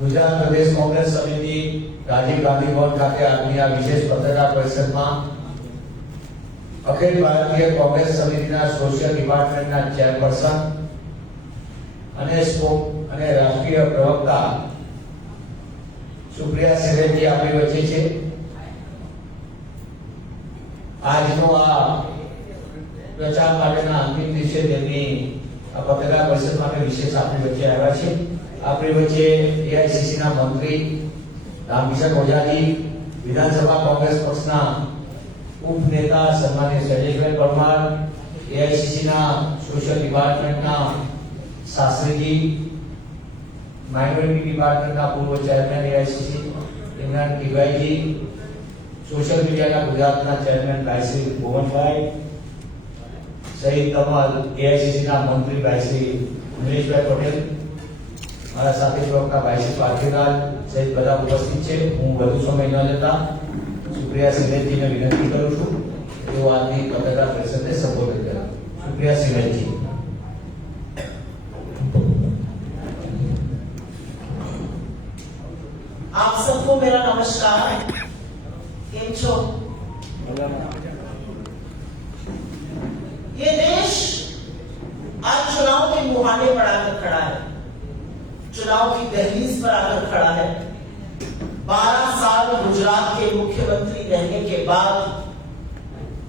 ગુજરાત પ્રદેશ કોંગ્રેસ સમિતિ રાજીવ ગાંધી ભવન ખાતે આજની આ વિશેષ પત્રકાર પરિષદમાં અખિલ ભારતીય કોંગ્રેસ સમિતિના સોશિયલ ડિપાર્ટમેન્ટના ચેરપર્સન અને રાષ્ટ્રીય પ્રવક્તા સુપ્રિયા સિંહજી આપણી વચ્ચે છે। આજનો આ પ્રચાર માટેના અંતિમ દિવસે તેમની આ પત્રકાર પરિષદ માટે વિશેષ આપણી વચ્ચે આવ્યા છે। આપણી વચ્ચે એઆઈસીસી ના મંત્રી રામકિશન ઓઝાજી, વિધાનસભા કોંગ્રેસ પક્ષના ઉપનેતા સન્માનીય શૈલેષભાઈ પરમાર, એઆઈસીસી ના સોશિયલ ડિપાર્ટમેન્ટના શાસ્ત્રીજી, માઇનોરિટી ડિપાર્ટમેન્ટના પૂર્વ ચેરમેન એઆઈસીસી ઇમરાન ટીવાઈજી, સોશિयल मीडिया का गुजरात ना चेयरमैन भाई श्री भुवन भाई सहित तमाम एआईसीसी ना मंत्री भाई श्री उमेश भाई पटेल, हमारा साथी प्रवक्ता भाई श्री पाटीदार सहित बधा उपस्थित है। हूँ વધુ સમય ન લેતા સુપ્રિયા સિંહજી ને વિનંતી કરું છું કે वो આજની પત્રકાર પરિષદને સંબોધિત કરે। સુપ્રિયા સિંહજી। आप सबको मेरा नमस्कार। ये देश आज चुनाव के मुहाने पर आकर खड़ा है, चुनाव की दहलीज पर आकर खड़ा है। 12 साल गुजरात के मुख्यमंत्री रहने के बाद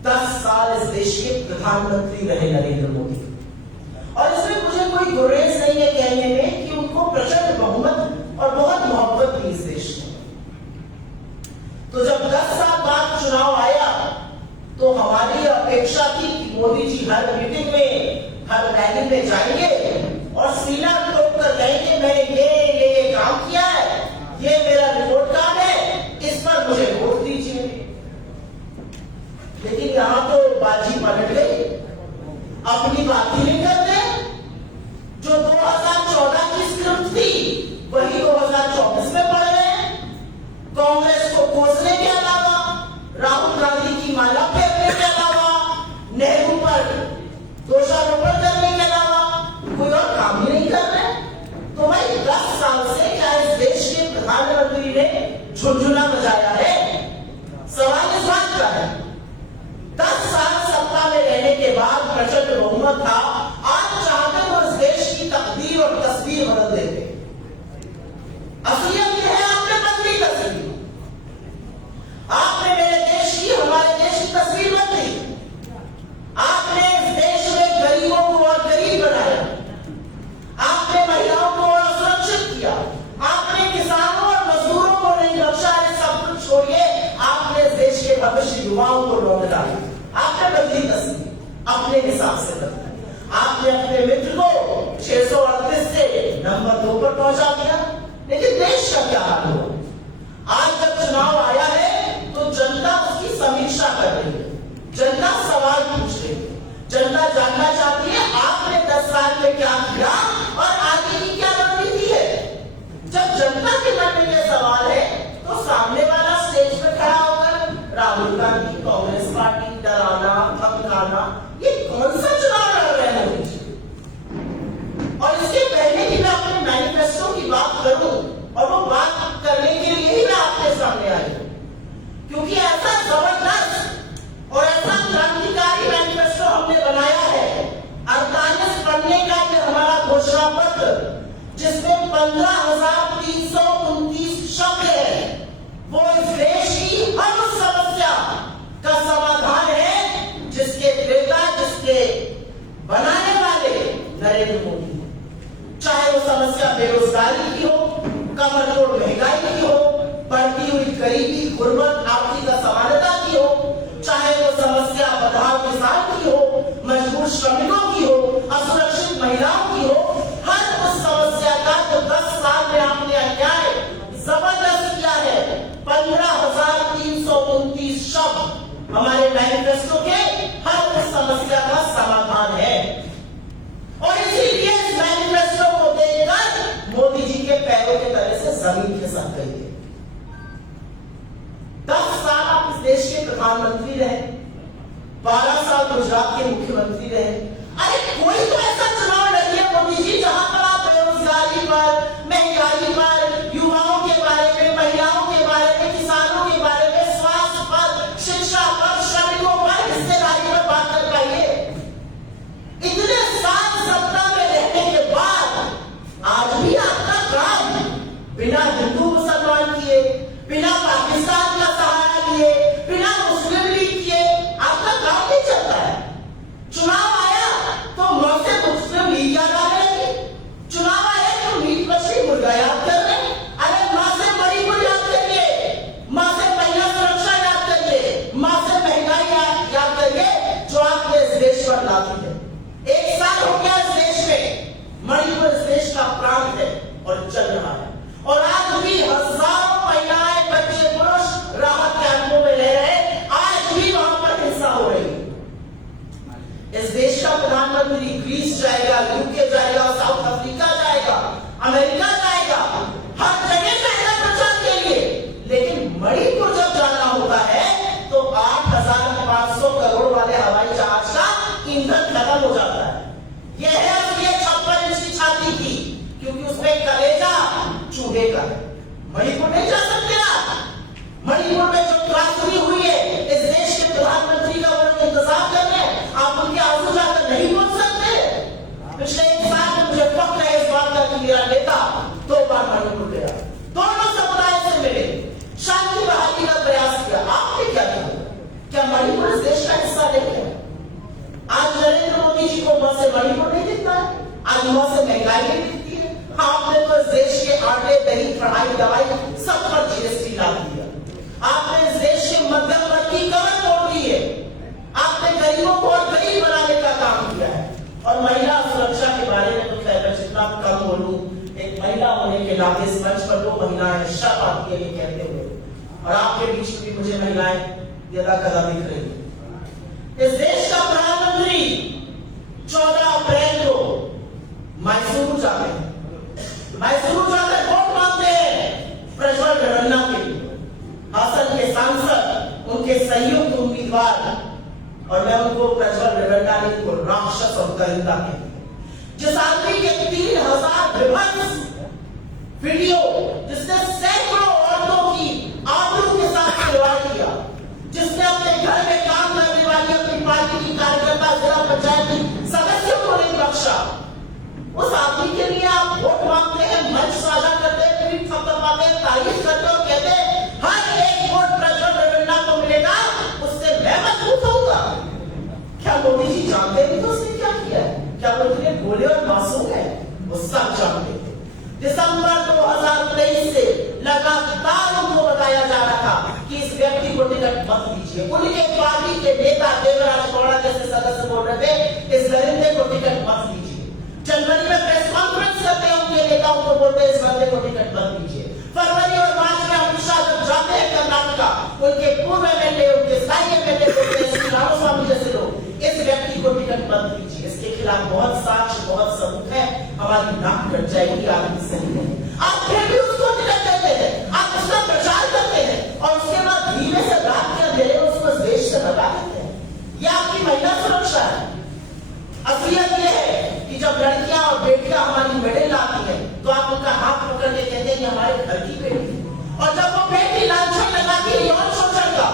10 साल इस देश के प्रधानमंत्री रहे नरेंद्र मोदी, और इसमें मुझे कोई गुरेज नहीं है कहने में कि उनको प्रचंड बहुमत और बहुत मोहब्बत थी इस देश में। तो जब 10 साल बाद चुनाव आया तो हमारी अपेक्षा थी कि मोदी जी हर मीटिंग में, हर रैली में जाएंगे और सीना ठोक कर कहेंगे मैंने ये काम किया है, ये मेरा रिपोर्ट कार्ड है, इस पर मुझे वोट दीजिए। लेकिन यहां तो बाजी पलट गई, अपनी बात ही नहीं करते। जो 2014 की स्क्रिप्ट थी वही 2024 में पड़ गए। कांग्रेस को कोसने के अलावा, राहुल गांधी की माला फेरने के अलावा, नेहरू पर दोषारोपण करने के अलावा कोई और काम ही नहीं कर रहे। तो भाई 10 साल से क्या इस देश के प्रधानमंत्री ने झुनझुना बजाया है? सवाल इस बात का है। 10 साल सत्ता में रहने के बाद प्रचंड बहुमत था, आज चाहते वो इस देश की तकदीर और तस्वीर बदल देते। असलियत यह है आपने बदली तस्वीर, आपने मेरे देश की, हमारे देश की तस्वीर बदली। आपने इस देश में गरीबों को और गरीब बनाया, आपने महिलाओं को और असुरक्षित किया, आपने किसानों और मजदूरों को नहीं बख्शा। सब कुछ छोड़िए, आपने इस देश के भविष्य युवाओं को लौट डाला। आपने बदली तस्वीर, अपने हिसाब से बदला। आपने अपने मित्र को 638 से नंबर 2 पर पहुंचा दिया, लेकिन देश का क्या हाल हुआ? आज जब चुनाव आया है तो जनता उसकी समीक्षा कर रही है, जनता सवाल पूछ रही है, जनता जानना चाहती है आपने 10 साल में क्या किया और आगे की क्या रणनीति है। जब जनता के मन में यह सवाल है तो सामने वाला स्टेज पर खड़ा होकर राहुल गांधी, कांग्रेस पार्टी डराना, धमकाना, ये कौन सा चुनाव लड़ रहे हैं मोदी जी? और इसके पहले कि मैं अपने मैनिफेस्टो की बात करूं, और वो बात करने के लिए ही मैं आपके सामने आई हूं, क्योंकि ऐसा जबरदस्त और ऐसा क्रांतिकारी मैनिफेस्टो हमने बनाया है। 48 पन्ने का ये हमारा घोषणा पत्र, जिसमें 15,329 शब्द है, वो इस देश की हर उस समस्या का समाधान है जिसके क्रेता, जिसके बनाने वाले नरेंद्र मोदी। चाहे वो समस्या बेरोजगारी की हो, कमर तोड़ महंगाई की हो, बढ़ती हुई गरीबी, गुर्बत, आर्थिक असमानता की हो, चाहे वो समस्या बदहाल किसान की हो, मजबूर श्रमिकों की हो, असुरक्षित महिलाओं की हो, हर उस समस्या का जो 10 साल में आपने अन्याय जबरदस्त किया है। 15,329 शब्द हमारे मैनिफेस्टो के हर उस समस्या का समाधान है, और इसीलिए इस मैनिफेस्टो को देखकर मोदी जी के पैरों के तले से जमीन खिसक गई है। 10 साल आप इस देश के प्रधानमंत्री रहे, 12 साल गुजरात के मुख्यमंत्री रहे। अरे कोई तो ऐसा चुनाव लड़िए मोदी जी जहां पर आप बेरोजगारी पर, महंगाई पर, बिना हिंदू मुसलमान किए, बिना पाकिस्तान का सहारा लिए, बिना मुस्लिम लीग किए आपका काम नहीं चलता है। चुनाव आया तो मौत से मुस्लिम लीग याद आ रही, चुनाव आया तो मीट मछली मुर्गा याद कर रहे। अरे माँ से मणिपुर याद करिए, माँ से महिला सुरक्षा याद करिए, माँ से महंगाई याद करिए जो आपने इस देश पर लादी है। 1 साल हो गया इस देश में, मणिपुर इस देश का प्रांत है और चल रहा है, और आज भी हजारों महिलाएं, बच्चे, पुरुष राहत कैंपों में रह रहे, आज भी वहां पर हिंसा हो रही है। इस देश का प्रधानमंत्री ग्रीस जाएगा, यूके जाएगा, साउथ अफ्रीका जाएगा, अमेरिका जाएगा, हर जगह जाएगा प्रचार के लिए, लेकिन मणिपुर जब जाना होता है तो 8,500 करोड़ वाले हवाई जहाज का ईंधन खत्म हो जाता है। यह है उसकी 56 इंच की छाती की, क्योंकि उसमें कलेजा चूहे का है। मणिपुर नहीं जा सकते आप। मणिपुर में जो त्रासदी हुई है इस देश के प्रधानमंत्री का वो इंतजार कर रहे हैं, आप उनके आंसू जाकर नहीं पहुंच सकते। पिछले 1 साल में मुझे फख्र है इस बात का कि मेरा नेता 2 बार मणिपुर गया, दोनों समुदाय से मिले, शांति बहाली का प्रयास किया। आपने क्या किया? क्या मणिपुर इस देश का हिस्सा नहीं है? आज नरेंद्र मोदी जी को वहां से मणिपुर नहीं दिखता है, आज वहां से महंगाई नहीं दिखती है। आपने तो इस देश के आटे, दही, पढ़ाई, दवाई सब पर जीएसटी लगा दिया। आपने इस देश के मध्यम वर्ग की कमर तोड़ दी है। आपने गरीबों को और गरीब बनाने का काम किया है। और महिला सुरक्षा के बारे में तो खैर जितना कम बोलूं, एक महिला होने के नाते इस मंच पर 2 महिलाएं हिस्सा पाती है ये कहते हुए, और आपके बीच में भी मुझे महिलाएं यदा कदा दिख रही है। इस देश का प्रधानमंत्री 14 अप्रैल को मैसूरू जाते हैं, मैसूरू जाकर वोट मांगते हैं प्रज्वल रेवन्ना के लिए, हासन के सांसद, उनके सहयोगी उम्मीदवार, और मैं उनको प्रज्वल रेवन्ना ने उनको राक्षस और दरिंदा कहती है। जिस आदमी के 3000 विभत्स वीडियो, जिसने सैकड़ों औरतों की आबरू के साथ खिलवाड़ किया, जिसने अपने घर में काम करने वाली अपनी पार्टी की कार्यकर्ता, जिला पंचायत की सदस्यों को नहीं बख्शा, उस आदमी के लिए आप वोट मांगते हैं, मंच साझा करते हैं, ट्वीट थपथपाते हैं, तारीफ करते हो, कहते हैं हर एक वोट प्रज्वल रेवन्ना को मिलेगा, उससे मैं मजबूत होऊंगा। क्या मोदी जी जानते भी तो उसने क्या किया है? क्या वो इतने भोले और मासूम है? वो सब जानते थे। दिसंबर 2023 से लगातार उनको बताया जा रहा था कि इस व्यक्ति को टिकट मत दीजिए। उनके पार्टी के नेता देवराज गौड़ा जैसे सदस्य बोल रहे थे इस दरिंदे को टिकट मत दीजिए। जनवरी में प्रेस कॉन्फ्रेंस करते हैं, उनके नेताओं को बोलते हैं इस बंदे को टिकट मत दीजिए। फरवरी और मार्च में अमित शाह जब जाते हैं कर्नाटका, उनके पूर्व एमएलए, उनके स्थायी एमएलए बोलते हैं रामास्वामी जैसे लोग इस व्यक्ति को टिकट मत दीजिए, इसके खिलाफ बहुत साक्ष्य, बहुत सबूत है, हमारी नाक कट जाएगी, आदमी सही नहीं। आप फिर भी उसको टिकट देते हैं, आप उसका प्रचार करते हैं, और उसके बाद धीरे से रात के अंधेरे में उसको देश से भगा देते हैं। यह आपकी महिला सुरक्षा है। असलियत यह है कि जब लड़कियां और बेटियां हमारी मेडल लाती हैं तो आप उनका हाथ पकड़ के कहते हैं कि हमारे घर की बेटी, और जब वो बेटी लांछन लगाती है यौन शोषण का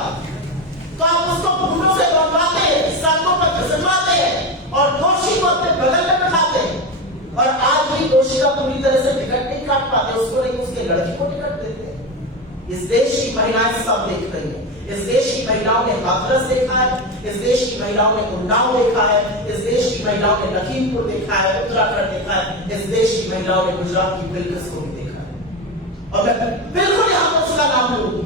तो आप उसको फूलों से बनवाते हैं, सड़कों पर घिसवाते हैं और दोषी को अपने बगल में बिठाते हैं। और आज भी दोषी का पूरी तरह से टिकट नहीं काट पाते, उसको नहीं, उसके लड़की को टिकट देते हैं। इस देश की महिलाएं सब देख रही है। इस देश की महिलाओं ने हाथरस देखा है, इस देश की महिलाओं ने उन्नाव देखा है, इस देश की महिलाओं ने लखीमपुर देखा है, उत्तराखंड देखा है, इस देश की महिलाओं ने गुजरात की बिल्किस को भी देखा है। और मैं बिल्कुल यहां पर उसका नाम लूंगी,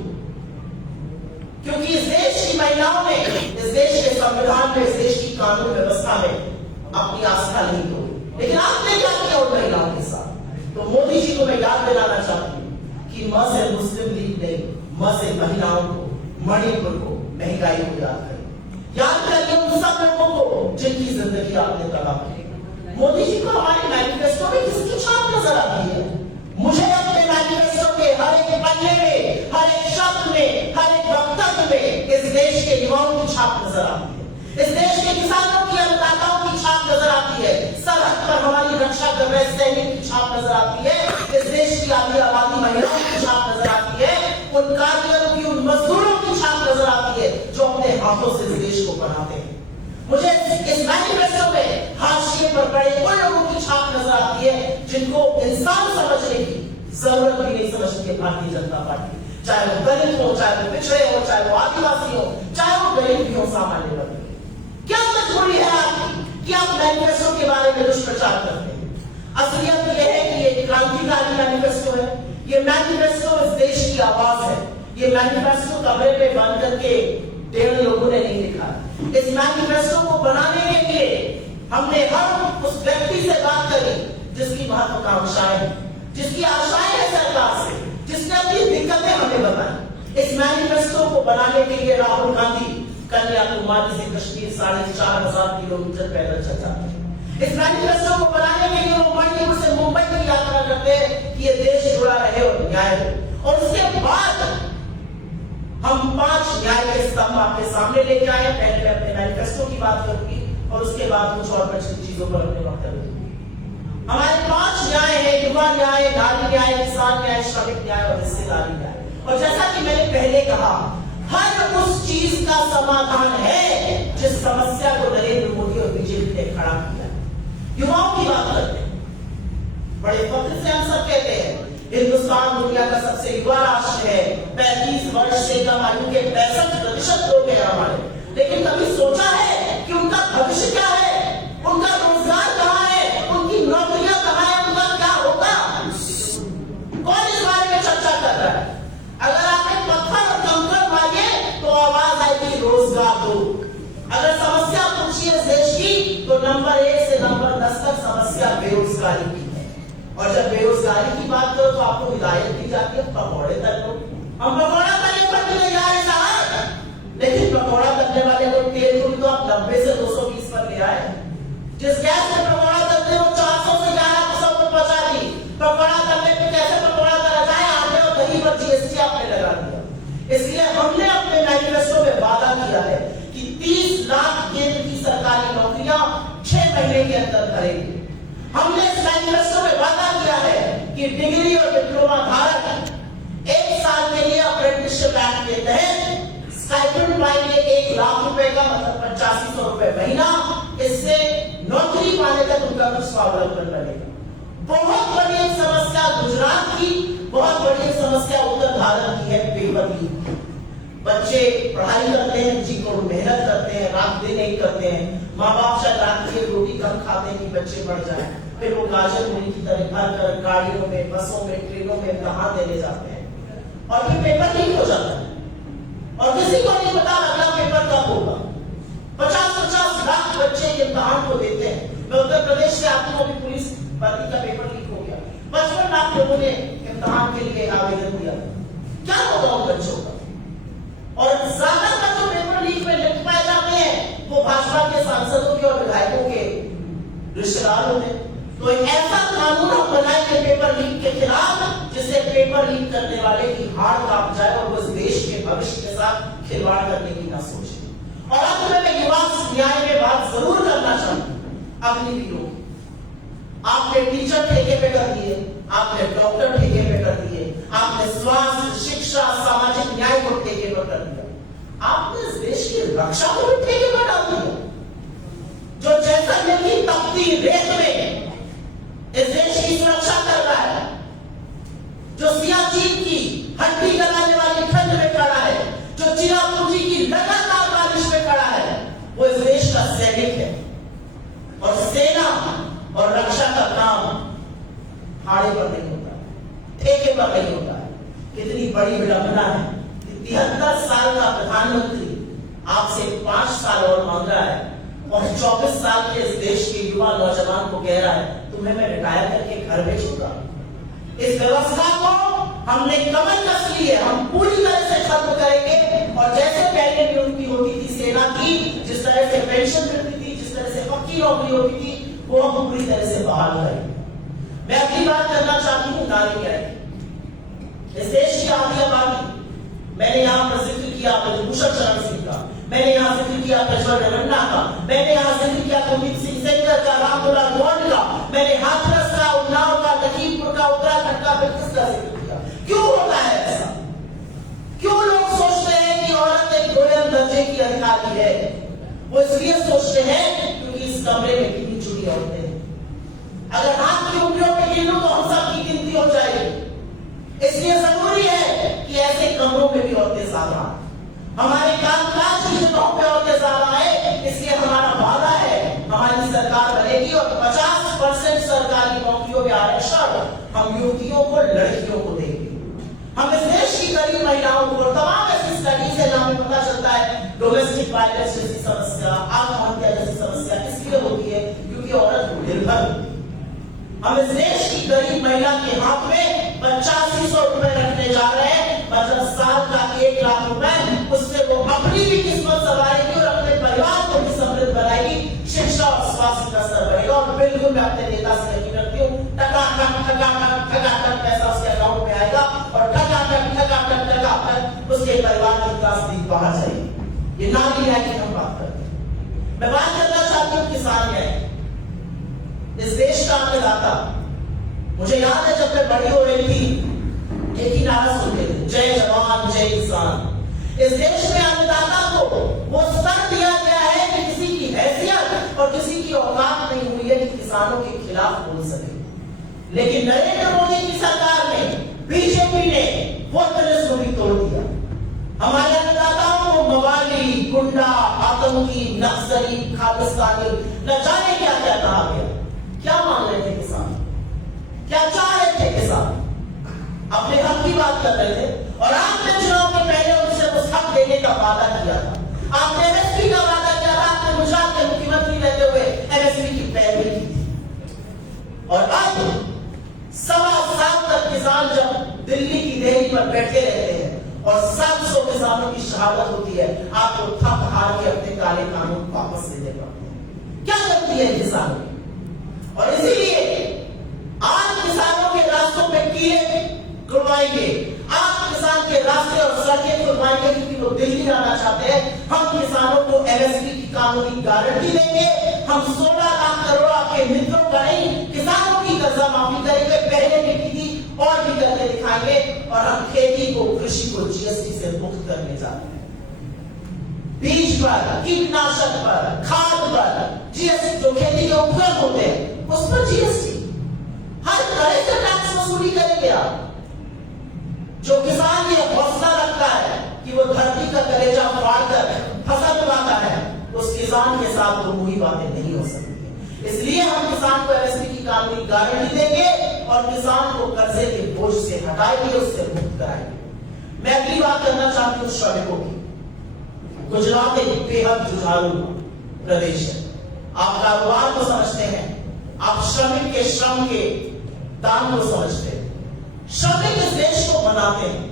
क्योंकि इस देश की महिलाओं ने इस देश के संविधान में, इस देश की कानून व्यवस्था में अपनी आस्था नहीं तोड़ी। लेकिन आपने क्या किया उन महिलाओं के साथ? तो मोदी जी को मैं याद दिलाना चाहती हूँ कि म से मुस्लिम लीग नहीं, म से महिलाओं को, मणिपुर को, महंगाई को याद करिए उन सब लोगों को जिनकी जिंदगी आपने तबाह की। मोदी जी को हमारे मैनिफेस्टो में किसकी छाप नजर आती है? मुझे अपने मैनिफेस्टो के हर एक पन्ने में, हर एक शब्द में, हर एक वक्तव्य में इस देश के युवाओं की छाप नजर आती है, इस देश के किसानों की, अन्नदाताओं की छाप नजर आती है, सरहद पर हमारी रक्षा कर रहे सैनिक की छाप नजर आती है, इस देश की आधी आबादी महिलाओं की छाप नजर आती है, उन कारीगरों की, उन मजदूरों की छाप नजर आती है जो अपने हाथों से इस देश को बनाते हैं। मुझे इस मैनिफेस्टो में हाशिए पर पड़े उन लोगों की छाप नजर आती है जिनको इंसान समझने की जरूरत भी नहीं समझती है भारतीय जनता पार्टी। चाहे वो दलित हो, चाहे वो पिछड़े हो, चाहे वो आदिवासी हो, चाहे वो गरीब भी हो, सामान्य वर्ग के। क्या मजबूरी है आपकी कि आप मैनिफेस्टो के बारे में दुष्प्रचार करते हैं? असलियत यह है कि ये क्रांतिकारी मैनिफेस्टो है। ये मैनिफेस्टो इस देश की आवाज है। ये मैनिफेस्टो कमरे में बंद करके 1.5 लोगों ने नहीं लिखा। इस मैनिफेस्टो को बनाने के लिए हमने हर उस व्यक्ति से बात करी जिसकी महत्वाकांक्षाएं, जिसकी आशाएं है सरकार से, जिसने अपनी दिक्कतें हमें बताई। इस मैनिफेस्टो को बनाने के लिए राहुल गांधी कन्याकुमारी से कश्मीर 4,500 किलोमीटर पैदल चल जाते हैं। इस मैनिफेस्टो को बनाने के लिए वो मणिपुर से मुंबई की यात्रा करते हैं कि ये देश जुड़ा रहे और न्याय हो। और उसके बाद हम 5 न्याय के स्तंभ आपके सामने लेके आए। पहले मैं अपने मैनिफेस्टो की बात करूंगी और उसके बाद कुछ और चीजों पर अपने वक्तव्य दूंगी। हमारे 5 न्याय है: युवा न्याय, नारी न्याय, किसान न्याय, श्रमिक न्याय और हिस्सेदारी न्याय। और जैसा कि मैंने पहले कहा, हर उस चीज का समाधान है जिस समस्या को नरेंद्र मोदी और बीजेपी ने खड़ा किया। युवाओं की बात करते हैं, बड़े फख्र से हम सब कहते हैं हिंदुस्तान दुनिया का सबसे युवा राष्ट्र है। 35 वर्ष से कम आयु के 65% लोग हैं हमारे। लेकिन कभी सोचा है कि उनका भविष्य क्या है? उनका रोजगार कहां है? उनकी नौकरियां कहां है? उनका क्या होगा? कौन इस बारे में चर्चा कर रहा है? अगर आपने पत्थर और कंकड़ मांगे तो आवाज आएगी रोजगार दो। अगर समस्या पूछिए इस देश की तो नंबर 1 से नंबर 10 तक समस्या बेरोजगारी की है। और जब बेरोजगारी की बात करो तो आपको हिदायत दी जाती है पकौड़े तल लो। हम पकौड़ा तलने पर नहीं जा रहे साहब, लेकिन पकौड़ा तलने वाले को तेल को तो आप 90 से 220 पर ले आए। जिस गैस में पकौड़ा तलते वो 400 से 1100 पर पहुंचा दी। पकौड़ा तलने पे कैसे पकौड़ा तला जाए? आटे और दही पर जीएसटी आपने लगा दिया। इसलिए हमने अपने मैनिफेस्टो में वादा किया है कि 30 लाख केंद्र की सरकारी नौकरियां 6 महीने के अंदर करेंगे। हमने इस मैनिफेस्टो में वादा किया है कि डिग्री और डिप्लोमा धारक 1 साल के लिए अप्रेंटिसशिप एक्ट के तहत स्टाइपेंड पाएंगे 1 लाख रुपए का, मतलब 8500 रुपए महीना। इससे नौकरी पाने तक उनका कुछ स्वावलंबन बनेगा। बहुत बड़ी एक समस्या गुजरात की, बहुत बड़ी एक समस्या उत्तर भारत की है पेपर लीक। बच्चे पढ़ाई करते हैं, जी को मेहनत करते हैं, रात दिन नहीं करते हैं। माँ बाप शायद रात की रोटी कम खाते हैं कि बच्चे पढ़ जाए। फिर वो गाजर मूली की तरह भर कर गाड़ियों में, बसों में, ट्रेनों में इम्तिहान देने जाते हैं और फिर पेपर लीक हो जाता है और किसी को नहीं पता अगला पेपर कब होगा। 50-50 लाख बच्चे इम्तिहान को देते हैं। मैं उत्तर प्रदेश से आती हूँ, अभी पुलिस भर्ती का पेपर लीक हो गया। 55 लाख लोगों ने इम्तिहान के लिए आवेदन दिया। क्या होगा उन बच्चों का? और ज्यादातर जो पेपर लीक में लिख पाए जाते हैं वो भाजपा के सांसदों के और विधायकों के रिश्तेदार होते हैं। तो एक ऐसा कानून हम बनाएंगे पेपर लीक के खिलाफ जिससे पेपर लीक करने वाले की हार कांप जाए और वो इस देश के भविष्य के साथ खिलवाड़ करने की ना सोचे। और अब मैं युवा न्याय में बात जरूर करना चाहूंगा। अग्निवीरों, आपने टीचर ठेके पे कर दिए, आपने डॉक्टर ठेके पे कर दिए, आपने स्वास्थ्य, शिक्षा, सामाजिक न्याय को ठेके पर कर दिया। आपने इस देश की रक्षा को भी ठेके पर डाल दिया। जो जैसलमेर की तपती रेत में इस देश की सुरक्षा कर रहा है, जो सियाचिन की हड्डी लगाने वाली ठंड में खड़ा है, जो चिरापुंजी की लगातार बारिश में खड़ा है, वो इस देश का सैनिक है। और सेना और रक्षा का काम भाड़े पर नहीं होता, ठेके पर नहीं होता है। कितनी बड़ी विडंबना है कि 73 साल का प्रधानमंत्री आपसे 5 साल और मांग रहा है और 24 साल के इस देश के युवा नौजवान को कह रहा है तुम्हें मैं रिटायर करके घर भेजूंगा। इस व्यवस्था को हमने कमर कस ली है, हम पूरी तरह से खत्म करेंगे। और जैसे पहले नियुक्ति होती थी सेना की, जिस तरह से पेंशन मिलती थी, जिस तरह से पक्की नौकरी होती थी, वो हम पूरी तरह से बहाल करेंगे। मैं अगली बात करना चाहती हूँ नारी न्याय। इस देश की आधी आबादी, मैंने यहाँ पर जिक्र किया ब्रजभूषण शरण सिंह का, मैंने यहाँ जिक्र किया प्रज्वल रेवन्ना का, मैंने यहाँ जिक्र किया कुलदीप सिंह सेंगर का, रामदुलाल गौंड का, मैंने हाथरस का, उन्नाव का, लखीमपुर का, उत्तराखंड का, किसका जिक्र किया। क्यों होता है ऐसा? क्यों लोग सोचते हैं कि औरत एक गोयम दर्जे की अधिकारी है? वो इसलिए सोचते हैं क्योंकि इस कमरे में कितनी चुनी औरतें हैं। अगर हाथ की उंगलियों पे गिनूं तो हम सब की गिनती हो जाएगी। इसलिए जरूरी है कि ऐसे कमरों में भी औरतें ज्यादा आएं। हमारे कामकाज की जगहों पे औरतें ज्यादा आए, इसलिए हमारा वादा है हमारी सरकार बनेगी और 50% सरकारी नौकरियों में आरक्षण हम युवतियों को, लड़कियों को देंगे। हम इस देश की गरीब महिलाओं को, तमाम ऐसी स्टडी से हमें पता चलता है डोमेस्टिक वायलेंस जैसी समस्या, आत्महत्या जैसी समस्या इसलिए होती है क्योंकि औरत निर्भर होती है। हम इस देश की गरीब महिला के हाथ में 8500 रुपए रखने जा रहे हैं, मतलब साल का 1 लाख रुपए, उससे वो अपनी भी किस्मत संवारेगी और अपने परिवार को भी समृद्ध बनाएगी, शिक्षा और स्वास्थ्य का स्तर बढ़ेगा। और बिल्कुल मैं अपने नेता से यकीन रखती हूँ, टकाटक पैसा उसके अकाउंट में आएगा और टकाटक उसके परिवार की त्रासदी बाहर जाएगी। ये नारी न्याय की हम बात करते हैं। मैं बात करना चाहती हूँ किसान न्याय। इस देश का अन्नदाता, मुझे याद है जब मैं बड़ी हो रही थी, एक ही नारा सुनते थे, जय जवान जय किसान। इस देश में अन्नदाता को वो स्तर दिया गया है कि किसी की हैसियत और किसी की औकात नहीं हुई है कि किसानों के खिलाफ बोल सके। लेकिन नरेंद्र मोदी की सरकार ने, बीजेपी ने वो तिलिस्म भी तोड़ दिया। हमारे अन्नदाताओं को मवाली, गुंडा, आतंकी, नक्सली, खालिस्तानी, न जाने क्या क्या कहा गया। क्या मान रहे थे किसान? क्या चाह रहे थे किसान? अपने हक की बात कर रहे थे और आपने चुनाव के पहले उनसे उस हक देने का वादा किया था। आपने एमएसपी का वादा किया था। आपने गुजरात के मुख्यमंत्री रहते हुए एमएसपी की पैरवी की थी। और अब 1.25 साल तक किसान जब दिल्ली की देहरी पर बैठे रहते हैं और 700 किसानों की शहादत होती है, आपको थक हार के अपने काले कानून वापस लेने पड़ते हैं। क्या गलती है किसानों की? और इसीलिए आज किसानों के रास्तों पे कीड़े खुलवाएंगे, आप किसान के रास्ते और सड़कें खुलवाएंगे क्योंकि वो दिल्ली आना चाहते हैं। हम किसानों को एमएसपी की कानूनी गारंटी देंगे। हम 16 लाख करोड़ आपके मित्रों का नहीं, किसानों की कर्जा माफी करेंगे, पहले भी की थी और भी करके दिखाएंगे। और हम खेती को, कृषि को जीएसटी से मुक्त करने जा रहे हैं। बीज पर, कीटनाशक पर, खाद पर जीएसटी, जो खेती के उपकरण होते हैं उस पर जीएसटी, हर तरह से टैक्स वसूली करेंगे आप। जो किसान ये हौसला रखता है कि वो धरती का कलेजा फाड़कर फसल उगाता है, उस किसान के साथ तो मुही बातें नहीं हो सकती। इसलिए हम किसान को एमएसपी की कानूनी गारंटी देंगे और किसान को कर्जे के बोझ से हटाएंगे, उससे मुक्त कराएंगे। मैं अगली बात करना चाहती हूँ श्रमिकों की। गुजरात एक बेहद जुझारू प्रदेश है। आप कारोबार को समझते हैं, आप श्रमिक के श्रम के दाम को समझते हैं। श्रमिक इस देश को बनाते हैं।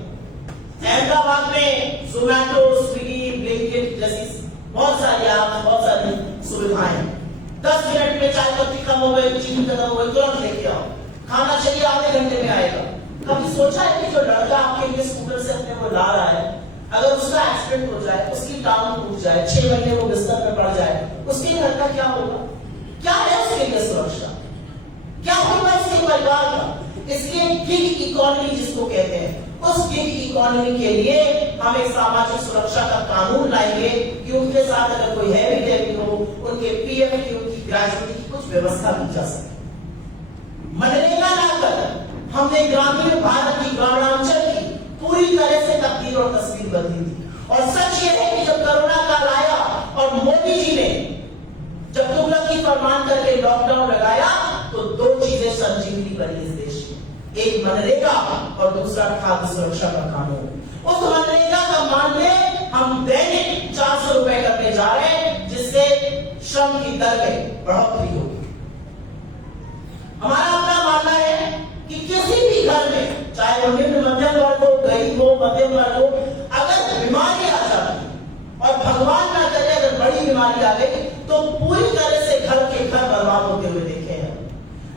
अहमदाबाद में जोमैटो, स्विगी, ब्लिंकिट जैसी बहुत सारी ऐप, बहुत सारी सुविधाएं। 10 मिनट में चाय पत्ती कम हो गई, चीनी खत्म हो गई, तुरंत लेके आओ। खाना चाहिए आधे घंटे में आएगा। कभी सोचा है कि जो लड़का आपके लिए स्कूटर से अपने को ला रहा है, अगर उसका एक्सीडेंट हो जाए, उसकी टांग टूट जाए, 6 महीने वो बिस्तर में पड़ जाए, उसके घर का क्या होगा? क्या है उसके लिए सुरक्षा? क्या होगा उसके परिवार का? इसलिए गिग इकोनॉमी जिसको कहते हैं, उस गिग इकोनॉमी के लिए हम एक सामाजिक सुरक्षा का कानून लाएंगे कि उनके साथ अगर कोई हैवी डेबिट हो, उनके पीएफ की, उनकी ग्रेजुएटी की कुछ व्यवस्था की जा सके। मनरेगा लाकर हमने ग्रामीण भारत की, ग्रामीणांचल की पूरी तरह से तकदीर और तस्वीर बदली थी। और सच ये है कि जब कोरोना काल आया और मोदी जी ने जब तुगलक की फरमान करके लॉकडाउन लगाया, तो 2 चीजें संजीवनी बनी इस देश की, एक मनरेगा और दूसरा खाद्य सुरक्षा का कानून। उस मनरेगा का मानदेय हम दैनिक 400 रुपए करने जा रहे हैं, जिससे श्रम की दर में बढ़ोतरी होगी। हमारा अपना मानना है कि किसी भी घर में, चाहे वो निम्न मध्यम वर्ग हो, गरीब हो, मध्यम वर्ग हो, अगर बीमारी आ जाती और भगवान ना करे अगर बड़ी बीमारी आ गई, तो पूरी तरह से घर के घर बर्बाद होते हुए देखे हैं।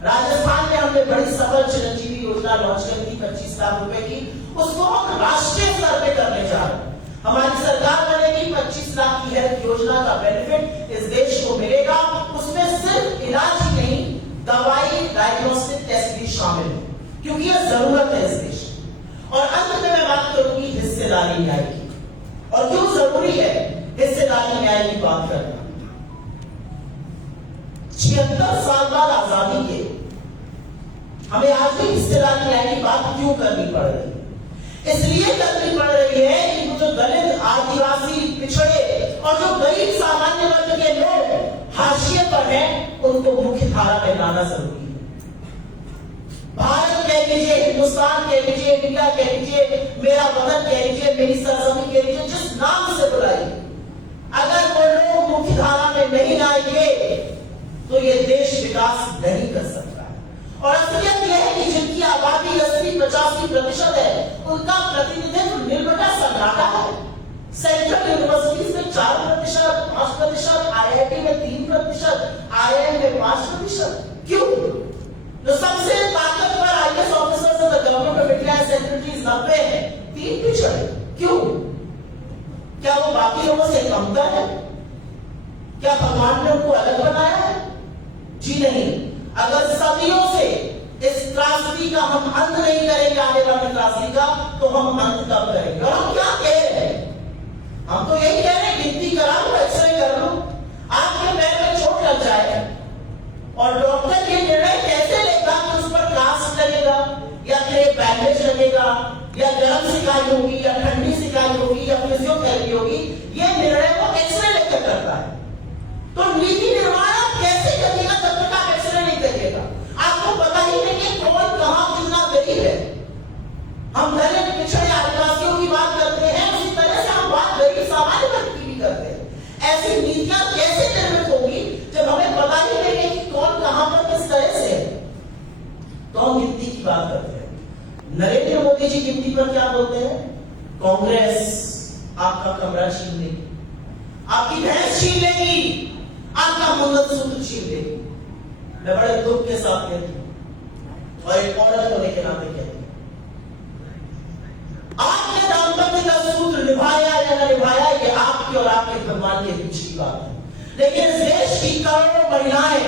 राजस्थान में हमने बड़ी सफल चिरंजीवी योजना लॉन्च कर दी 25 लाख रुपए की, उसको हम राष्ट्रीय स्तर पे करने जा रहे हैं। हमारी सरकार बनेगी, 25 लाख की हेल्थ योजना का बेनिफिट इस देश को मिलेगा। उसमें सिर्फ इलाज ही नहीं, दवाई, डायग्नोस्टिक टेस्ट भी शामिल है, क्योंकि यह जरूरत है इस देश की। और अंत में मैं बात करूंगी हिस्सेदारी न्याय की, और क्यों जरूरी है हिस्सेदारी न्याय की बात करना। 76 साल बाद आजादी के हमें आज भी हिस्सेदारी न्याय की बात क्यों करनी पड़ रही है। इसलिए करनी पड़ रही है कि जो दलित, आदिवासी, पिछड़े और जो गरीब सामान्य वर्ग के लोग हाशिए पर हैं, उनको मुख्य धारा में लाना जरूरी है। भारत कह लीजिए, हिंदुस्तान कह लीजिए, इंडिया कह लीजिए, मेरा वतन कह लीजिए, मेरी सरजमी कह लीजिए, जिस नाम से बुलाइए, अगर वो लोग मुख्य धारा में नहीं आएंगे तो ये देश विकास नहीं कर सकता है। और असलियत यह है कि जिनकी आबादी 80-85% है, उनका प्रतिनिधित्व निर्भटा सन्नाटा है। सेंट्रल यूनिवर्सिटीज में 4%, 5%, IIT में 3%, IIM में 5%। क्यों? जो सबसे ताकतवर IAS officers in the government of India secretaries 90 हैं, 3%। क्यों? क्या वो बाकी लोगों से कमतर है? क्या भगवान ने उनको अलग बनाया है? जी नहीं। अगर सदियों से इस त्रासदी का हम अंत नहीं करेंगे, आने वाली त्रासदी का, तो हम अंत कब करेंगे? और हम क्या कह रहे हैं? हम तो यही कह रहे हैं, गिनती करा लो, एक्सरे कर लो, आपके पैर में चोट लग जाए और डॉक्टर ये निर्णय कैसे लेगा कि उस पर कास्ट लगेगा या फिर बैंडेज लगेगा या गर्म सिकाई होगी या ठंडी सिकाई होगी या फिजियोथेरेपी होगी, ये निर्णय को एक्सरे लेकर करता है। तो नीति निर्माण कैसे करिएगा जब तक आप एक्सरे नहीं करिएगा? आपको पता ही नहीं कि कौन कहां कितना गरीब है। हम दलित, पिछड़े, आदिवासियों की बात करते हैं, उसी तरह से हम बात गरीब सामान्य वर्ग की भी करते हैं। ऐसी नीतियां कैसे निर्मित होगी जब हमें पता ही नहीं है कि कौन कहां पर किस तरह से है? तो हम गिनती की बात करते हैं। नरेंद्र मोदी जी गिनती पर क्या बोलते हैं? कांग्रेस आपका कमरा छीन लेगी, आपकी भैंस छीन लेगी, आपका मंगलसूत्र छीन लेगी। मैं बड़े दुख के साथ कहती हूं और एक औरत होने के नाते कहती हूं, आपने दाम्पत्य का सूत्र निभाया या न निभाया, ये आपके और आपके भगवान के बीच की बात है। लेकिन इस देश की करोड़ों महिलाएं,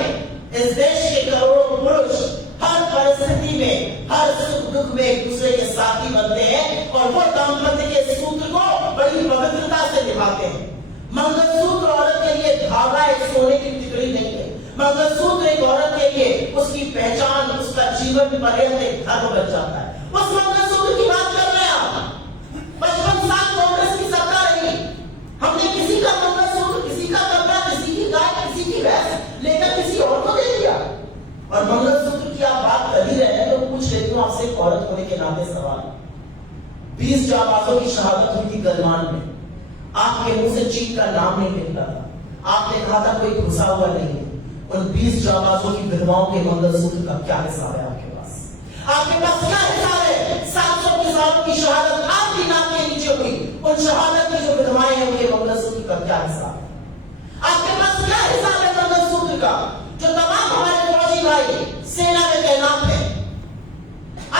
इस देश के करोड़ों पुरुष हर परिस्थिति में, हर सुख दुख में एक दूसरे के साथी बनते हैं और वो दाम्पत्य के सूत्र को बड़ी पवित्रता से निभाते हैं। मंगलसूत्र औरत के लिए धागा एक सोने की टिकड़ी नहीं है। मंगलसूत्र एक औरत के लिए उसकी पहचान, उसका जीवन पर्यंत एक धर्म बन जाता है। उस मंगलसूत्र की बात कर रहे हैं आप। 55 साल कांग्रेस की सत्ता रही, हमने किसी का मंगलसूत्र, किसी का कपड़ा, किसी की गाय, किसी की भैंस लेकर किसी और को दे दिया। और मंगलसूत्र की आप बात कर ही रहे हैं तो पूछ लेती हूं आपसे, एक औरत होने के नाते सवाल। 20 जाबाजों की शहादत हुई थी गलवान में, आपके मुंह से चीन का नाम नहीं निकला था, आपने कहा था कोई घुसा हुआ नहीं है। उन 20 जाबाजों की विधवाओं के मंगलसूत्र का क्या हिसाब है आपके पास? आपके पास क्या हिसाब है? 700 किसानों की शहादत आपके नाम के नीचे हुई, उन शहादत की जो विधवाएं हैं उनके मंगलसूत्र का क्या हिसाब है? आपके पास क्या हिसाब है मंगलसूत्र का जो तमाम हमारे फौजी भाई सेना में तैनात है?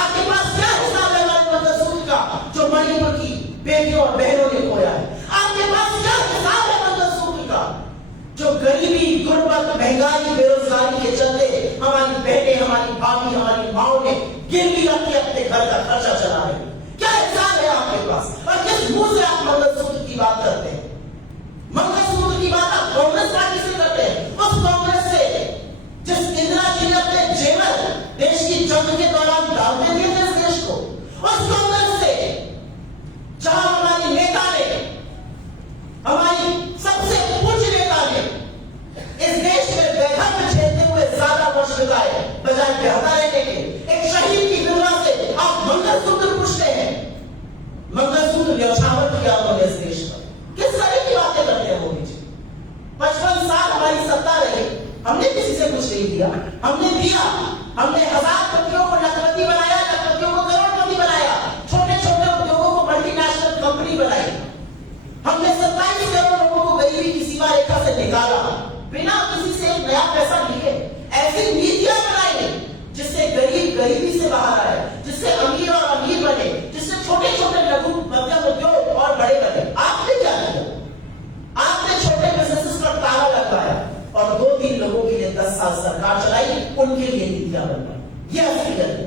आपके पास क्या हिसाब है हमारे मंगलसूत्र का जो मणिपुर की बेटियों और बहनों ने खोया है? आपके पास क्या हिसाब है मंगलसूत्र का जो गरीबी, गुर्बत, महंगाई, बेरोजगारी के चलते हमारी बहनें, हमारी भाभी, हमारी माओ ने गिरवी रख के अपने घर का खर्चा चला रहे? क्या हिसाब है आपके पास? और किस मुंह से आप मंगलसूत्र की बात करते हैं? मंगलसूत्र की बात आप कांग्रेस पार्टी से करते हैं, उस कांग्रेस से जिस इंदिरा जी ने अपने जेवर देश की जंग के दौरान डालते दिए थे इस देश को, उस कांग्रेस से जहां हमारी नेता ने, हमारी सबसे पूज्य नेता ने इस देश में वैधव्य झेलते हुए ज्यादा वर्ष बिताए बजाय बेहतर रहने के, एक शहीद की विधवा से आप मंगलसूत्र पूछते हैं? मंगलसूत्र न्यौछावर किया उन्होंने इस देश पर। किस तरह की बातें करते हैं मोदी जी? 55 साल हमारी सत्ता रही, हमने किसी से कुछ नहीं दिया, हमने दिया, हमने 1000 पतियों को लखपति बनाया, लखपतियों को करोड़पति बनाया, छोटे छोटे उद्योगों को मल्टीनेशनल कंपनी बनाई, हमने 27 करोड़ लोगों को गरीबी की सीमा रेखा से निकाला बिना किसी से एक नया पैसा लिए। ऐसी नीतियां बनाई जिससे गरीब गरीबी से बाहर आए, जिससे अमीर और अमीर बने, जिससे छोटे छोटे लघु मध्यम उद्योग और बड़े बने। आपने क्या किया? आपने छोटे बिजनेसेस पर ताला लगवाया और 2-3 लोगों के लिए 10 साल सरकार चलाई, उनके लिए नीतियां बनवाई। यह असलियत है।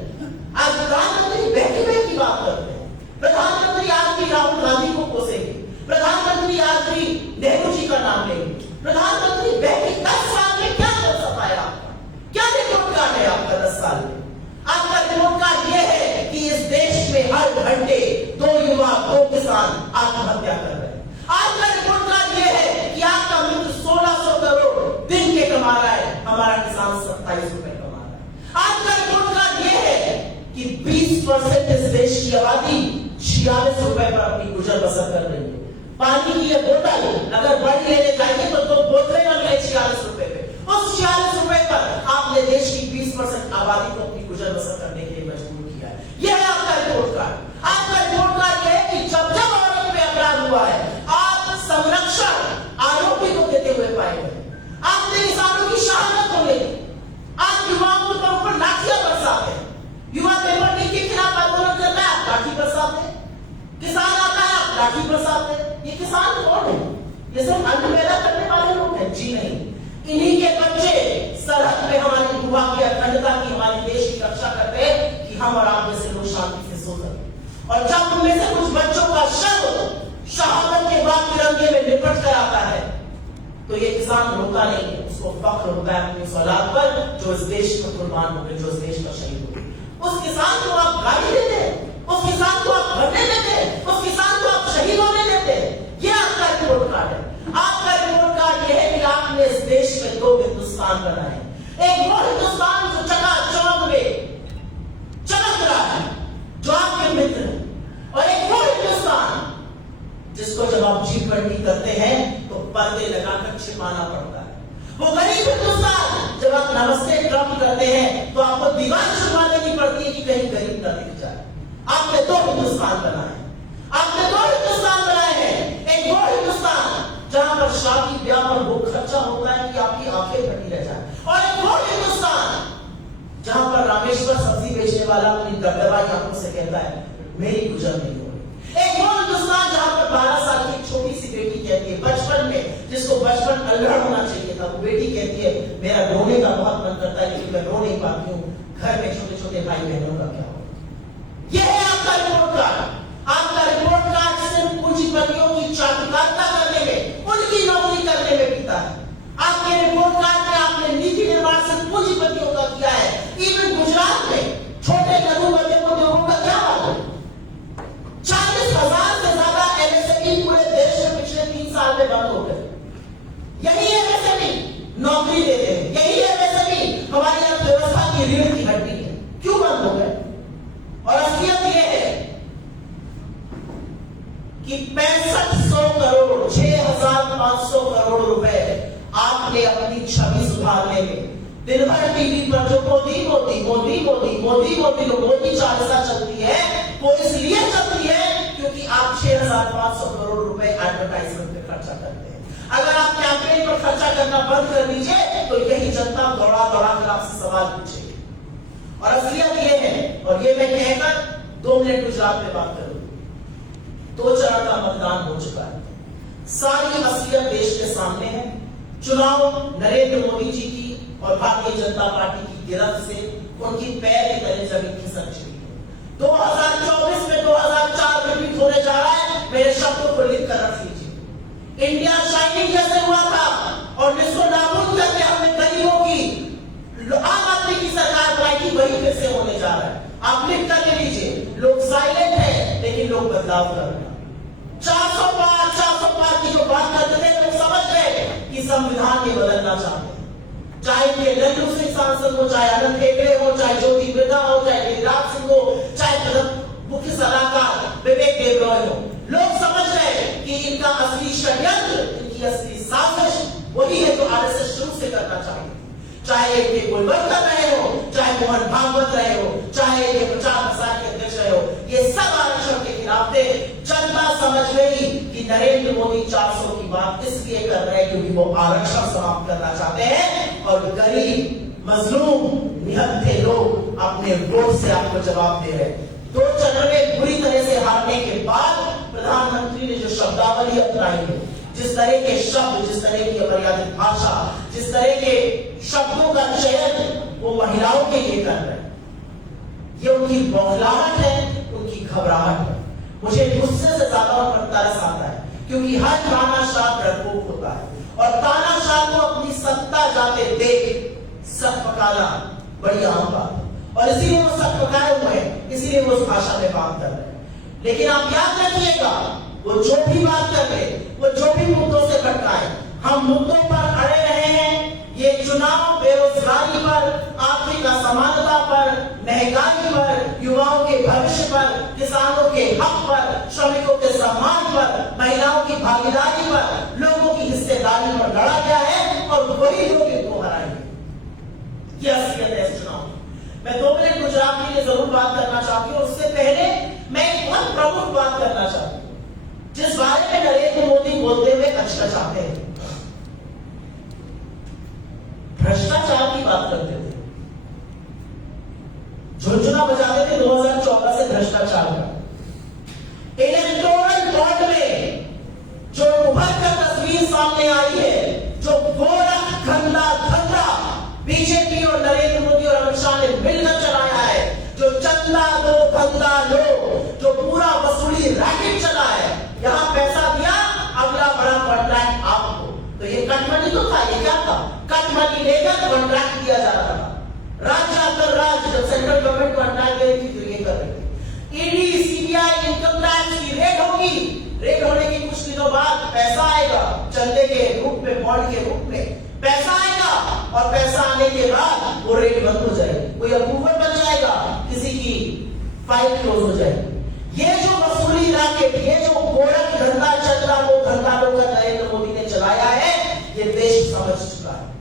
आज प्रधानमंत्री बैठे बैठे की बात करते हैं, प्रधानमंत्री आज भी राहुल गांधी को कोसेंगे, प्रधानमंत्री आज भी नेहरू जी का नाम लेंगे। प्रधानमंत्री बैठे 10 साल में क्या कर सकता है? आपका क्या रिपोर्ट कार्ड है? आपका 10 साल में आपका रिपोर्ट कार्ड यह है कि इस देश घंटे 2 युवा 2 किसान आत्महत्या कर रहे हैं। आज का रिपोर्ट कार्ड ये है कि आपका मित्र 1600 करोड़ दिन के कमा रहा है, हमारा किसान 27 रुपए कमा रहा है। आज का रिपोर्ट कार्ड ये है कि 20% इस देश की आबादी 46 रुपए पर अपनी गुजर बसर कर रही है। पानी की ये बोतल अगर बड़ी लेने जाएंगे तो 2 बोतलें ना मिले 46 रुपए पे। उस 46 रुपए पर आपने देश की 20% आबादी को अपनी गुजर बसर करने के लिए मजबूर किया है। यह है आपका रिपोर्ट कार्ड। आपका रिपोर्ट कार्ड है कि जब जब औरत पे अपराध हुआ है, आप संरक्षण आरोपी को देते हुए पाए गए। आपने किसानों की शहादत को लेकर आप युवाओं के ऊपर लाठियां बरसाते हैं। युवा पेपर लीक के खिलाफ आंदोलन करता है, आप लाठी बरसाते हैं। किसान आता है, आप लाठी बरसाते हैं। ये किसान कौन है? ये सब अन्न पैदा करने वाले लोग हैं? जी नहीं, इन्हीं के बच्चे सरहद पे हमारी भूभा की अखंडता की, हमारे देश की रक्षा करते हैं कि हम और आप जैसे लोग शांति से सो सकें। और जब उनमें से कुछ बच्चों का शव शहादत के बाद तिरंगे में लिपट कर आता है तो ये किसान रोता नहीं है, उसको फख्र होता है अपनी औलाद पर जो इस देश में कुर्बान हो गए, जो इस देश का शहीद हो गए। उस किसान को आप गाली देते हैं, उस किसान को आप भरने देते हैं, उस किसान को आप शहीद होने देते हैं। ये आपका रिपोर्ट कार्ड है। आपका रिपोर्ट कार्ड ये है कि आपने इस देश में 2 हिंदुस्तान बनाए। एक वो हिंदुस्तान जो चकाचौंध में चमक रहा है, जो आपके मित्र है, और एक वो हिंदुस्तान जिसको जब आप G20 करते हैं तो पर्दे लगाकर छिपाना पड़ता है। वो गरीब हिंदुस्तान जब आप नमस्ते ट्रम्प करते हैं तो आपको दीवार छुपा देनी पड़ती है कि कहीं गरीब ना दिख जाए। आपने 2 हिंदुस्तान बनाए। आपने 2 हिंदुस्तान बनाए हैं। एक वो हिंदुस्तान जहां पर शादी ब्याह पर वो खर्चा होता है कि आपकी आंखें फटी रह जाए, और एक वो हिंदुस्तान जहां पर रामेश्वर सब्जी बेचने वाला अपनी दबदबाई आंखों से कहता है मेरी गुजर नहीं हो रही। एक वो हिंदुस्तान जहां पर 12 साल की छोटी सी बेटी कहती है, बचपन में जिसको बचपन अल्हड़ होना चाहिए था, वो बेटी कहती है मेरा रोने का बहुत मन करता है लेकिन मैं रो नहीं पाती हूँ, घर में छोटे छोटे भाई बहनों का क्या होगा। यह है आपका रिपोर्ट कार्ड। आपका रिपोर्ट कार्ड सिर्फ पूंजीपतियों की चाटुकारिता करने में, उनकी नौकरी करने में बीता है। आपके रिपोर्ट कार्ड में आपने नीति निर्माण सिर्फ पूंजीपतियों का किया है। इवन गुजरात में छोटे लघु मध्यम उद्योगों का क्या हाल है? 40,000 से ज्यादा MSME पूरे देश में पिछले 3 साल में बंद हो गए। यही MSME नौकरी देते हैं, यही MSME हमारी अर्थव्यवस्था की रीढ़ की हड्डी है। क्यों बंद हो गए? और असलियत यह है कि 6500 करोड़ 6,500 करोड़ रुपए आपने अपनी छवि सुधारने में दिन भर टीवी पर जो मोदी मोदी मोदी मोदी मोदी मोदी मोदी चालीसा चलती है, वो इसलिए चलती है क्योंकि आप 6,500 करोड़ रुपए एडवर्टाइजमेंट पे खर्चा करते हैं। अगर आप कैंपेन पर खर्चा करना बंद कर दीजिए तो यही जनता दौड़ा दौड़ा कर आपसे सवाल पूछेगी। और असलियत ये है, और ये मैं कहकर 2 मिनट गुजरात में बात करूंगी। 2 चरण का मतदान हो चुका है। सारी असलियत देश के सामने है। चुनाव नरेंद्र मोदी जी की और भारतीय जनता पार्टी की गिरफ्त से उनकी पैर के तले जमीन खिसक चुकी है। 2024 में 2004 रिपीट होने जा रहा है। मेरे शब्दों को लिख कर रख लीजिए। इंडिया शाइनिंग जैसे हुआ था और जिसको नाबूद करके हमने गरीबों की आम आदमी की सरकार बनाई थी, वही फिर से होने जा रहा है। आप लिख कर लीजिए। लोग साइलेंट है लेकिन लोग बदलाव कर रहे हैं। 400 पार की जो बात करते थे लोग समझ गए कि संविधान ये बदलना चाहते हैं। चाहे ये लल्लू सिंह सांसद हो, चाहे अनंत हेगड़े हो, चाहे ज्योति बिरला हो, चाहे गिरिराज सिंह हो, चाहे मुख्य सलाहकार विवेक देबरॉय हो, लोग समझ गए कि इनका असली षड्यंत्र, इनकी असली साजिश वही है जो आरएसएस शुरू से करना चाहिए। चाहे ये गोलबर्ग कर रहे हो, चाहे मोहन भागवत रहे हो, चाहे ये प्रचार प्रसार के अध्यक्ष रहे हो, ये सब आरक्षण के खिलाफ थे। जनता समझ गई कि नरेंद्र मोदी 400 की बात इसलिए कर रहे हैं क्योंकि वो आरक्षण समाप्त करना चाहते हैं और गरीब मजलूम निहत्थे लोग अपने वोट से आपको जवाब दे रहे हैं। 2 चरण में बुरी तरह से हारने के बाद प्रधानमंत्री ने जो शब्दावली अपनाई है, जिस तरह के शब्द, जिस तरह की अमर्यादित भाषा, जिस तरह के शब्दों का चयन वो महिलाओं के लिए कर रहे हैं, ये उनकी बौखलाहट है, उनकी घबराहट है। मुझे गुस्से से ज्यादा उन पर तरस आता है क्योंकि हर तानाशाह डरपोक होता है और तानाशाह को अपनी सत्ता जाते देख सक पकाना बड़ी आम बात है और इसीलिए वो सक पकाए हुए हैं, इसीलिए वो उस भाषा में बात कर रहे हैं। लेकिन आप याद रखिएगा, वो जो भी बात कर ले, वो जो भी मुद्दों से भटकाए, हम मुद्दों पर अड़े रहे हैं। ये चुनाव बेरोजगारी पर, आर्थिक असमानता पर, महंगाई पर, युवाओं के भविष्य पर, किसानों के हक पर, श्रमिकों के सम्मान पर, महिलाओं की भागीदारी पर, लोगों की हिस्सेदारी पर लड़ा गया है और वही लोग इनको हराएंगे। यह असलियत है इस चुनाव की। मैं 2 मिनट गुजरात के लिए जरूर बात करना चाहती हूँ। उससे पहले मैं एक बहुत प्रमुख बात करना चाहती हूँ, जिस बारे में नरेंद्र मोदी बोलते हुए कचकचाते हैं। भ्रष्टाचार की बात करते थे, झुनझुना बजाते थे 2014 से भ्रष्टाचार का। इलेक्टोरल बॉन्ड में जो उभर कर तस्वीर सामने आई है, जो गोरख धंधा बीजेपी और नरेंद्र मोदी और अमित शाह ने मिलकर चलाया है, जो चंदा लो धंधा लो, जो पूरा वसूली रैकेट चला है, यहां पैसा दिया, अगला बड़ा कॉन्ट्रैक्ट आपको। तो ये कटमनी तो था, ये क्या था? कटमनी लेकर कॉन्ट्रैक्ट दिया जा रहा था। राज्य अंतर राज्य जब सेंट्रल गवर्नमेंट कॉन्ट्रैक्ट दे रही थी तो ये कर रही थी। ईडी, सीबीआई, इनकम टैक्स की रेड होगी। रेड होने के कुछ दिनों बाद पैसा आएगा, चंदे के रूप में, बॉन्ड के रूप में पैसा आएगा, और पैसा आने के बाद वो रेट बंद हो जाएगी, कोई अप्रूवल बन जाएगा, किसी की फाइल क्लोज हो जाएगी। ये जो वसूली रैकेट, ये जो गोरख धंधा चंदा लो धंधा लो कर नरेंद्र मोदी ने चलाया है, ये देश समझ चुका है।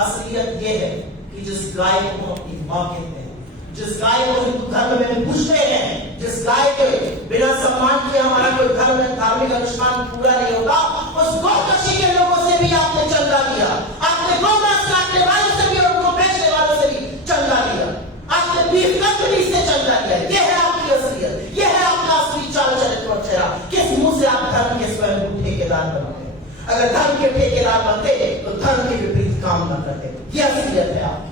असलियत ये है कि जिस गाय को हम अपनी मां कहते हैं, जिस गाय को हिंदू धर्म में पूजते हैं, जिस गाय के बिना सम्मान के हमारा कोई धर्म धार्मिक अनुष्ठान पूरा नहीं होता, उस गौकशी के लोगों से भी आपने चंदा लिया, आपने गौमांस काटने वालों से भी और उनको बेचने वालों से भी चंदा लिया, आपने बीफ कंपनी से चंदा लिया। यह है आपकी असलियत, यह है आपका असली चाल चरित्र और चेहरा। किस मुंह से आप धर्म के स्वयं ठेकेदार बनते? अगर धर्म के ठेकेदार बनते तो धर्म के विपरीत काम न करते। यह असलियत है आपकी,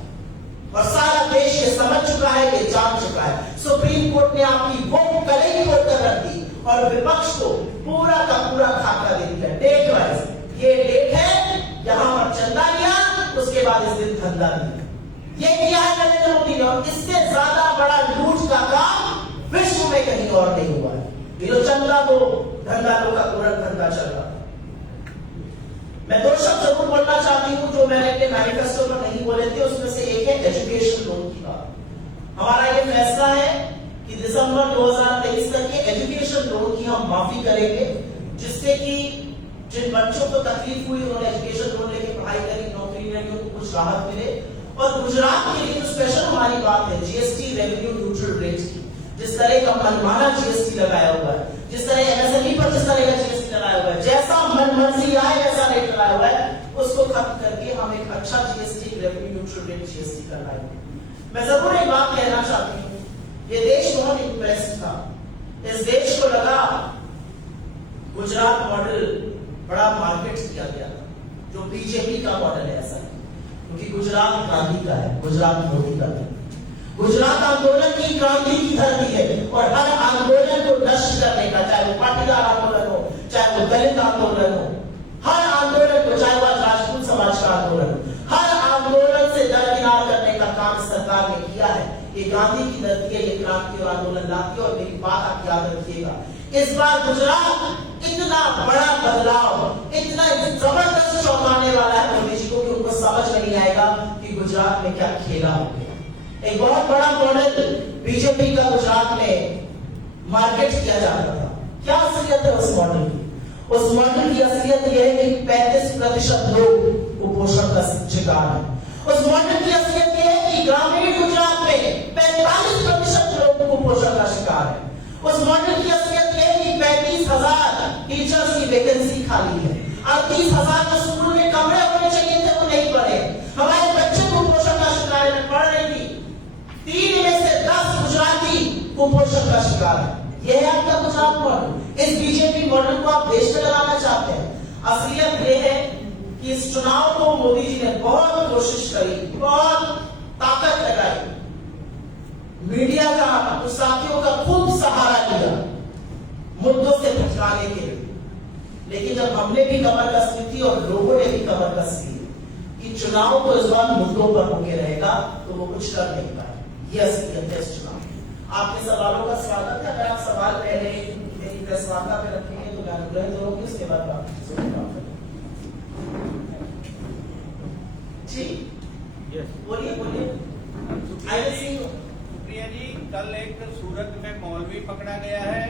और सारा देश ये समझ चुका है, ये जान चुका है। सुप्रीम कोर्ट ने आपकी वो कलेगी को कर रख दी और विपक्ष को पूरा का पूरा खाका दे दिया डेट वाइज। ये डेट है, यहां पर चंदा लिया, उसके बाद इस दिन धंधा लिया। ये किया है नरेंद्र मोदी ने, और इससे ज्यादा बड़ा लूट का काम विश्व में कहीं और नहीं हुआ है। ये जो चंदा दो धंधा लो का गोरख धंधा चल रहा है। मैं 2 शब्द जरूर बोलना चाहती हूं जो मैंने अपने मैनिफेस्टो में नहीं बोले थे। उसमें से एक है एजुकेशन लोन की बात। हमारा ये फैसला है कि दिसंबर 2023 तक के एजुकेशन लोन की हम माफी करेंगे, जिससे कि जिन बच्चों को तकलीफ हुई उन्होंने एजुकेशन लोन लेके पढ़ाई करी, नौकरी नहीं लगी, उनको कुछ राहत मिले। और गुजरात के लिए जो स्पेशल हमारी बात है जीएसटी रेवेन्यू न्यूट्रल रेट की, जिस तरह का मनमाना जीएसटी लगाया हुआ है, जिस तरह एमएसएमई पर जिस तरह का जीएसटी लगाया हुआ है, जैसा मनमर्जी आए वैसा रेट लगाया हुआ है, उसको खत्म करके हम एक अच्छा GST revenue neutral rate GST कर लाएंगे। मैं जरूर एक बात कहना चाहती हूँ, ये देश बहुत इंप्रेस्ड था। इस देश को लगा गुजरात मॉडल बड़ा मार्केट किया गया था, जो बीजेपी का मॉडल है। ऐसा क्योंकि गुजरात गांधी का है, गुजरात मोदी का है। गुजरात आंदोलन की क्रांति की धरती है, और हर आंदोलन को नष्ट करने का, चाहे वो पाटीदार आंदोलन हो, चाहे वो दलित आंदोलन हो, हर आंदोलन को, चाहे वो राजपूत समाज का आंदोलन, हर आंदोलन से दरकिनार करने का काम सरकार ने किया है। ये गांधी की धरती है, ये क्रांति और आंदोलन लाती है। और मेरी बात आप याद रखिएगा, इस बार गुजरात इतना बड़ा बदलाव, इतना जबरदस्त चौंकाने वाला है मोदी जी को कि उनको समझ नहीं आएगा कि गुजरात में क्या खेला हो गया। एक बहुत बड़ा मॉडल बीजेपी का गुजरात में मार्केट किया जा रहा था। क्या असलियत है उस मॉडल की? उस मॉडल की असलियत यह है कि 35% लोग कुपोषण का शिकार है। उस मॉडल की असलियत यह है कि ग्रामीण गुजरात में 45% लोग कुपोषण का शिकार है। उस मॉडल की असलियत यह है कि 35,000 टीचर्स की वैकेंसी खाली है, 38,000 जो स्कूल में कमरे होने चाहिए थे वो नहीं पड़े। हमारे बच्चे कुपोषण का शिकार में पड़ रहे थे। 3 में से 10 गुजराती कुपोषण का शिकार है। यह है आपका गुजरात मॉडल। इस बीजेपी मॉडल को आप देश में लगाना चाहते हैं। असलियत यह है कि इस चुनाव को मोदी जी ने बहुत कोशिश करी, बहुत ताकत लगाई, मीडिया का, तो साथियों का खूब सहारा लिया मुद्दों से भटकाने के लिए। लेकिन जब हमने भी कमर कस ली थी और लोगों ने भी कमर कस ली कि चुनाव को इस बार मुद्दों पर होके रहेगा, तो वो कुछ कर नहीं पाए। यह असलियत है इस चुनाव। आपके सवालों का स्वागत है। अगर आप सवाल पहले बाद बात जी बोलिए बोलिए। I will see you. Supriya ji, कल एक सूरत में मौलवी पकड़ा गया है,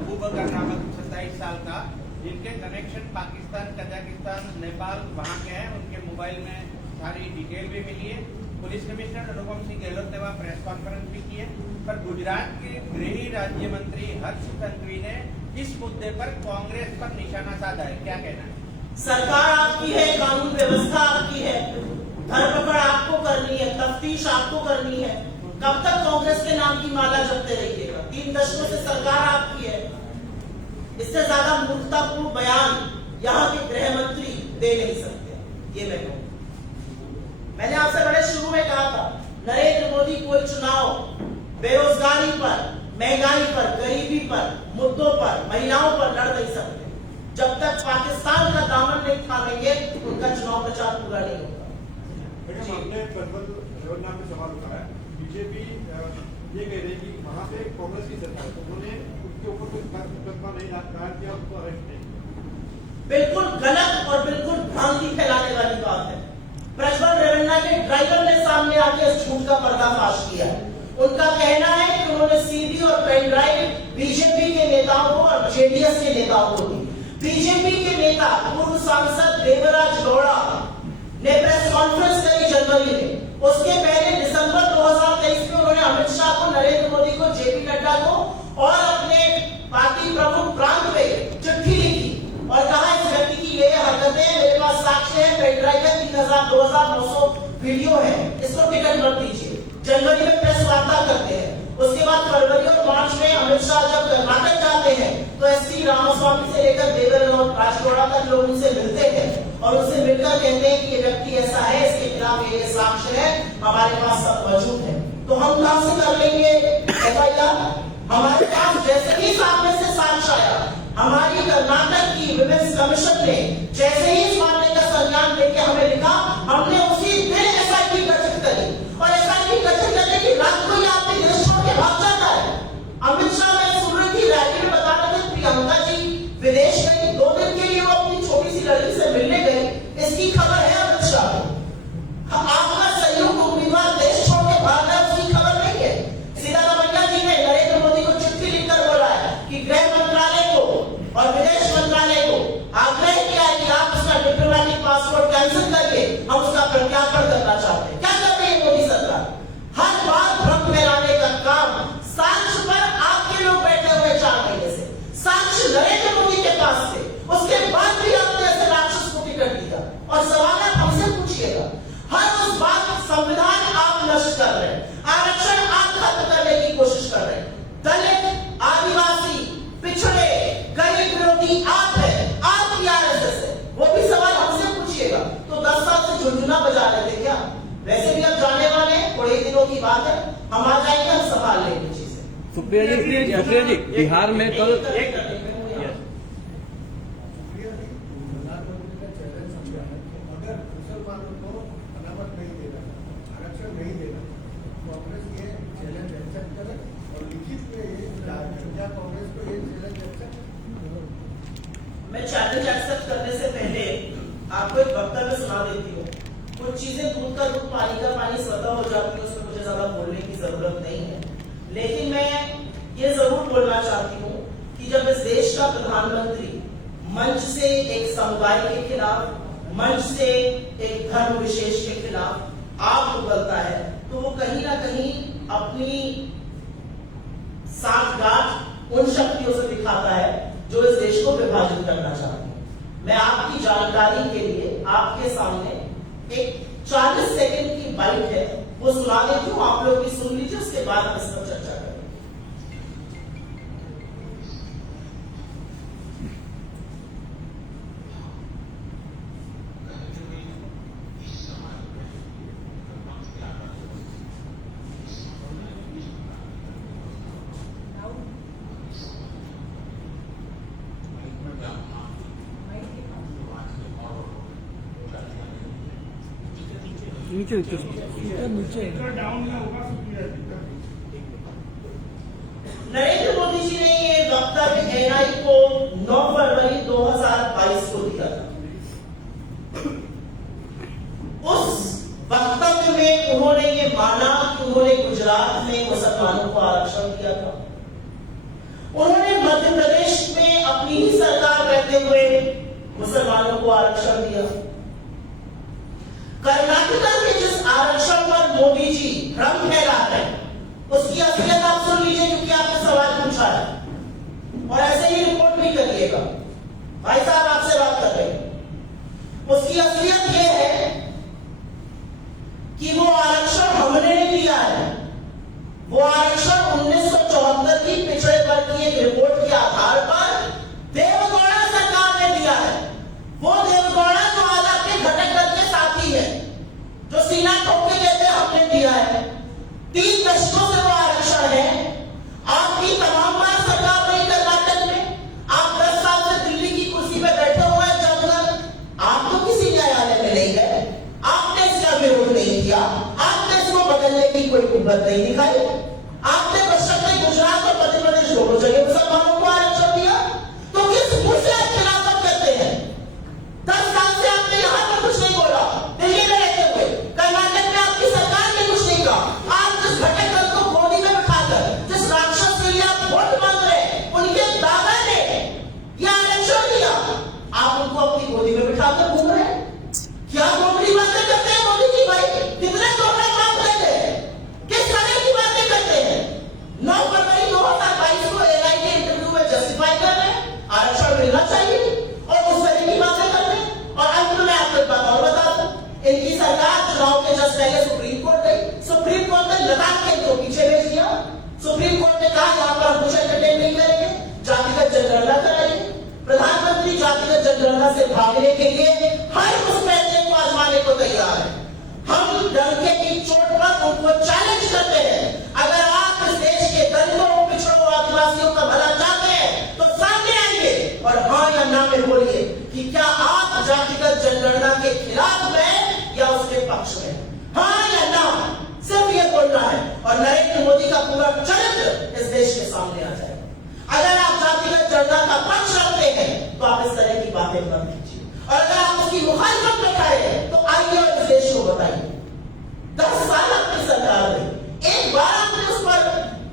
अबू बकर नामक 27 साल का, जिनके कनेक्शन पाकिस्तान, कजाकिस्तान, नेपाल वहाँ के हैं। उनके मोबाइल में सारी डिटेल भी मिली है। पुलिस कमिश्नर अनुपम सिंह गहलोत ने वहाँ प्रेस कॉन्फ्रेंस भी की है, पर गुजरात के गृह राज्य मंत्री हर्ष संघवी ने इस मुद्दे पर कांग्रेस पर निशाना साधा है, क्या कहना है? सरकार आपकी है, कानून व्यवस्था आपकी है, धरपकड़ आपको करनी है, तफ्तीश आपको करनी है। कब तक कांग्रेस के नाम की माला जपते रहिएगा? 3 दशकों से सरकार आपकी है। इससे ज्यादा मूर्खतापूर्ण बयान यहाँ के गृह मंत्री दे नहीं सकते, ये मैं कहूँ। मैंने आपसे बड़े शुरू में कहा था, नरेंद्र मोदी कोई चुनाव बेरोजगारी पर, महंगाई पर, गरीबी पर, मुद्दों पर, महिलाओं पर लड़ नहीं सकते। जब तक पाकिस्तान का दामन नहीं थामेंगे, उनका चुनाव प्रचार पूरा नहीं होगा। आपने प्रज्वल रेवन्ना पे सवाल उठाया, बीजेपी ये कह रही कि वहाँ पे कांग्रेस की सरकार है, तो उन्होंने उसके ऊपर कोई मुकदमा नहीं दायर किया, उनको अरेस्ट नहीं। बिल्कुल गलत और बिल्कुल भ्रांति फैलाने वाली बात है। प्रज्वल रेवन्ना के ड्राइवर ने सामने आके इस झूठ का पर्दाफाश किया। उनका कहना है कि उन्होंने सीडी और पेन ड्राइव बीजेपी के नेताओं को और जेडीएस के नेताओं को दी। बीजेपी के नेता पूर्व सांसद देवराज गौड़ा ने प्रेस कॉन्फ्रेंस करी जनवरी में। उसके पहले दिसंबर 2023 में उन्होंने अमित शाह को, नरेंद्र मोदी को, जेपी नड्डा को और अपने पार्टी प्रमुख प्रांत में चिट्ठी लिखी और कहा इस व्यक्ति की ये हरकतें, मेरे पास साक्ष्य है, पेन ड्राइव है, 2900 वीडियो है, इसको टिकट मत दीजिए। जनवरी में प्रेस वार्ता करते हैं। उसके बाद फरवरी और मार्च में अमित शाह जब कर्नाटक जाते हैं तो एसटी रामास्वामी से लेकर देवराज गौड़ा तक लोग उनसे मिलते हैं और उनसे मिलकर कहते हैं कि ये व्यक्ति ऐसा है, इसके खिलाफ ये साक्ष्य है, हमारे पास सब मौजूद है। तो हम कहां से कर लेंगे एफआईआर? हमारे पास जैसे ही सामने से साक्ष्य आया, हमारी कर्नाटक की विमेंस कमीशन ने जैसे ही इस मामले का संज्ञान लेके हमें लिखा, हमने उसी दिन एसआईटी गठित करी और एसआईटी गठित करने की रात को ही आपने देश छोड़ के भाग जाता है। अमित शाह ने सुन रही थी, रैली में बता रहे थे प्रियंका जी विदेश गई, 2 दिन के लिए वो अपनी छोटी सी लड़की से मिलने गई, इसकी खबर है अमित शाह को। आपका संयुक्त उम्मीदवार देश छोड़ के भाग रहा है, उसकी खबर नहीं है। सीतारमैया जी ने नरेंद्र मोदी को चिट्ठी लिखकर बोला है कि गृह मंत्रालय को और विदेश मंत्रालय को आग्रह किया है कि आप उसका डिप्लोमेटिक पासपोर्ट कैंसिल करके हम उसका प्रत्यार्पण करना चाहते हैं। क्या कर रही है मोदी सरकार? हर बार भ्रम फैलाने का काम। साक्ष्य पर आपके लोग बैठे हुए 4 महीने से, साक्ष्य नरेंद्र मोदी के पास थे, उसके बाद भी आपने ऐसे राक्षस को टिकट दिया। और सवाल आप हमसे पूछिएगा, हर उस बात संविधान आप नष्ट कर रहे हैं, आरक्षण आप खत्म करने की कोशिश कर रहे हैं, दलित, आदिवासी, पिछड़े, गरीब विरोधी आप है, आपकी आरएसएस है, वो भी सवाल हमसे पूछिएगा। तो 10 साल से झुंझुना बजा रहे थे क्या? वैसे भी अब जाने वाले हैं, थोड़े दिनों की बात है, हम आ जाएंगे, हम संभाल लेंगे चीजें। सुप्रिया जी बिहार में कल मैं चैलेंज एक्सेप्ट करने से पहले आपको एक वक्तव्य सुना देती हूँ। कुछ चीजें दूध का दूध पानी का पानी स्वतः हो जाती है, उसमें मुझे ज्यादा बोलने की जरूरत नहीं है। लेकिन मैं ये जरूर बोलना चाहती हूँ कि जब इस देश का प्रधानमंत्री मंच से एक समुदाय के खिलाफ, मंच से एक धर्म विशेष के खिलाफ आप उगलता है, तो वो कहीं ना कहीं अपनी साठगांठ उन शक्तियों से दिखाता है जो इस देश को विभाजित करना चाहती है। मैं आपकी जानकारी के लिए आपके सामने एक 40 सेकंड की बाइट है, वो सुना देती हूँ, आप लोग भी सुन लीजिए, उसके बाद हम इस पर चर्चा करेंगे। नीचे नरेंद्र मोदी जी ने ये वक्तव्य एनआई को 9 फरवरी 2022 को दिया था। उस वक्तव्य में उन्होंने ये माना कि उन्होंने गुजरात में मुसलमानों को आरक्षण दिया था। उन्होंने मध्य प्रदेश में अपनी ही सरकार रहते हुए मुसलमानों को आरक्षण दिया। कर्नाटक के जिस आरक्षण पर मोदी जी भ्रम फैला रहे हैं, उसकी असलियत आप सुन लीजिए, क्योंकि आपने सवाल पूछा है और ऐसे ही रिपोर्ट भी करिएगा। भाई साहब आपसे बात कर रहे हैं। उसकी असलियत यह है कि वो आरक्षण हमने नहीं दिया है। वो आरक्षण 1974 की पिछड़े वर्ग की एक रिपोर्ट के आधार पर देवगौड़ा सरकार ने दिया है। वो देवगौड़ा जो आज आपके घटक दल के साथी है, जो सीना ठोक के कहते हैं हमने दिया है। 3 दशकों से वो आरक्षण है। आपकी तमाम बार सरकार नहीं कर्नाटक में, आप 10 साल से दिल्ली की कुर्सी पे बैठे हुए हैं जबकर आप तो किसी न्यायालय में नहीं गए, आपने इसका विरोध नहीं किया, आपने इसको बदलने की कोई कुव्वत नहीं दिखाई। आपने बशर्ते गुजरात और मध्य प्रदेश दोनों जगह मुसलमानों को आरक्षण दिया, तो किस मुंह से आप खिलाफत करते हैं? 10 साल से आपने यहां पर कुछ नहीं बोला, दिल्ली में रहते हुए कर्नाटक में आपकी सरकार ने कुछ नहीं कहा। आप जिस घटक दल को गोदी में बिठाकर जिस राक्षस के लिए आप वोट मांग रहे हैं, उनके दादा ने यह आरक्षण दिया, आप उनको अपनी गोदी में बिठाकर घूम रहे हैं। क्या दोगली बातें करते हैं मोदी जी? भाई कितने दोगला बात करते हैं, किस तरह की बातें करते हैं? 9 फरवरी 2022 को एनआई के इंटरव्यू में जस्टिफाई कर रहे हैं आरक्षण मिलना चाहिए और उस तरह की बातें कर रहे हैं। और अंत में आपको एक बात और बता दूं, इनकी सरकार चुनाव के जस्ट पहले सुप्रीम कोर्ट गई। सुप्रीम कोर्ट ने लदाख के इनको पीछे भेज दिया। सुप्रीम कोर्ट ने कहा यहाँ पर हम कुछ एंटरटेन नहीं करेंगे, जातिगत जनगणना कराएंगे। प्रधानमंत्री जातिगत जनगणना से भागने के लिए हर उस फैसले को आजमाने को तैयार है। हम डंके की चोट पर उनको चैलेंज करते हैं। अगर आप इस देश के दलितों, पिछड़ों, आदिवासियों का भला चाहते हैं तो सामने आइए और हाँ या ना में बोलिए कि क्या आप जातिगत जनगणना के खिलाफ हैं या उसके पक्ष में? हाँ या ना, सिर्फ ये बोलना है और नरेंद्र मोदी का पूरा चरित्र इस देश के सामने आ जाएगा। अगर आप जातिगत जनगणना का पक्ष रखते हैं तो आप इस तरह की बातें मत कीजिए, और अगर आप उसकी मुखालिफत में खड़े हैं तो आइए और इस देश को बताइए। 10 साल आपकी सरकार रही, एक बार आपने उस पर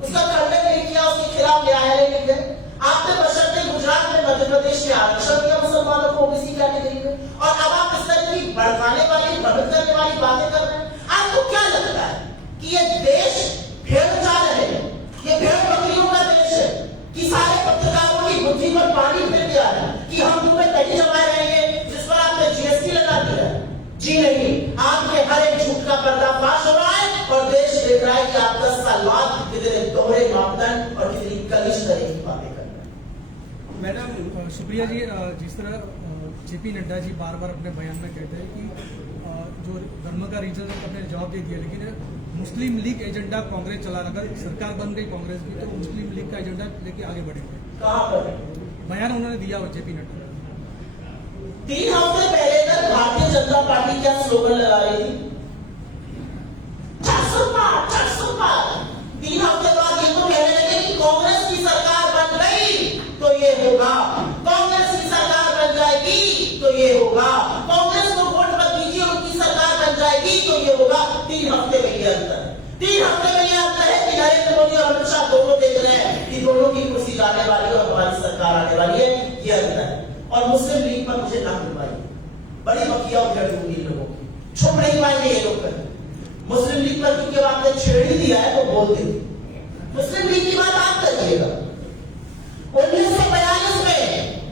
उसका खंडन नहीं किया, उसके खिलाफ न्यायालय नहीं गए। आपने बशर्ते गुजरात में, मध्य प्रदेश में आरक्षण दिया मुसलमानों को ओबीसी कैटेगरी में, और अब आप इस तरह की भड़काने वाली, भ्रमित करने वाली बातें कर रहे हैं। आपको क्या लगता है कि ये देश भेड़ चाल है, ये भेड़ बकरियों का देश है कि सारे पत्रकारों की बुद्धि पर पानी फिर गया है कि हम तुम पे तड़ी जमाए रहेंगे जिस पर आपने जीएसटी लगा दिया है? जी नहीं, आपके हर एक झूठ का पर्दाफाश हो रहा है और देश देख रहा है कि आप 10 साल बाद कितने दोहरे मापदंड और कितनी कलिश तरह की बातें कर रहे हैं। मैडम सुप्रिया जी, जिस तरह जेपी नड्डा जी बार बार अपने बयान में कहते हैं कि जो धर्म का रीजन अपने जवाब दे दिया, लेकिन मुस्लिम लीग एजेंडा कांग्रेस चला, अगर सरकार बन गई कांग्रेस की तो मुस्लिम लीग का एजेंडा लेके आगे बढ़ेंगे। कहां पर बयान उन्होंने दिया हो जेपी नड्डा। 3 हफ्ते पहले तक भारतीय जनता पार्टी क्या स्लोगन लगा रही थी? 400 पार, 400 पार। 3 हफ्ते बाद ये तो कहने लगे कि कांग्रेस की सरकार बन गई तो ये होगा, कांग्रेस की सरकार बन जाएगी तो ये होगा, कांग्रेस को वोट मत दीजिए, उनकी सरकार बन जाएगी तो ये होगा। 3 हफ्ते में ये अंतर है। 3 हफ्ते में ये अंतर है कि नरेंद्र मोदी और अमित शाह दोनों देख रहे हैं कि दोनों की कुर्सी जाने वाली है और हमारी सरकार आने वाली है। ये अंतर है। और मुस्लिम लीग पर मुझे ना बुलवाइए, बड़ी बकिया उधर दूंगी लोगों की, छोड़ नहीं पाएंगे ये लोग कर। मुस्लिम लीग पर क्योंकि आपने छेड़ ही दिया है तो बोल देंगे। मुस्लिम लीग की बात आप करिएगा। 1942 में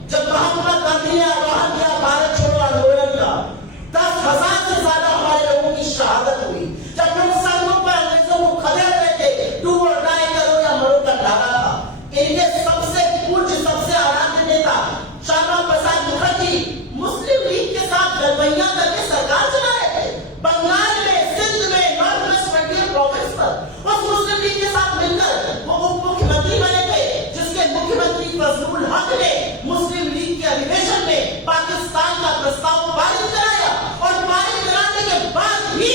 जब महात्मा गांधी ने आह्वान किया भारत छोड़ो आंदोलन का, 10,000 से ज्यादा हमारे लोगों की शहादत हुई। जब लोग सड़कों पर अंग्रेजों को खदेड़ रहे थे, डू और डाई करो या मरो का नारा था। इनके सबसे पूज्य, सबसे आराध्य नेता श्यामा प्रसाद मुखर्जी मुस्लिम लीग के साथ गठबंधन करके सरकार चला रहे थे। बंगाल में, सिंध में, नॉर्थ वेस्ट फ्रंटियर प्रोविंस पर उस मुस्लिम लीग के साथ मिलकर वो उप मुख्यमंत्री बने थे, जिसके मुख्यमंत्री फजलुल हक ने मुस्लिम लीग के अधिवेशन में पाकिस्तान का प्रस्ताव पारित कराया और पारित कराने के बाद ही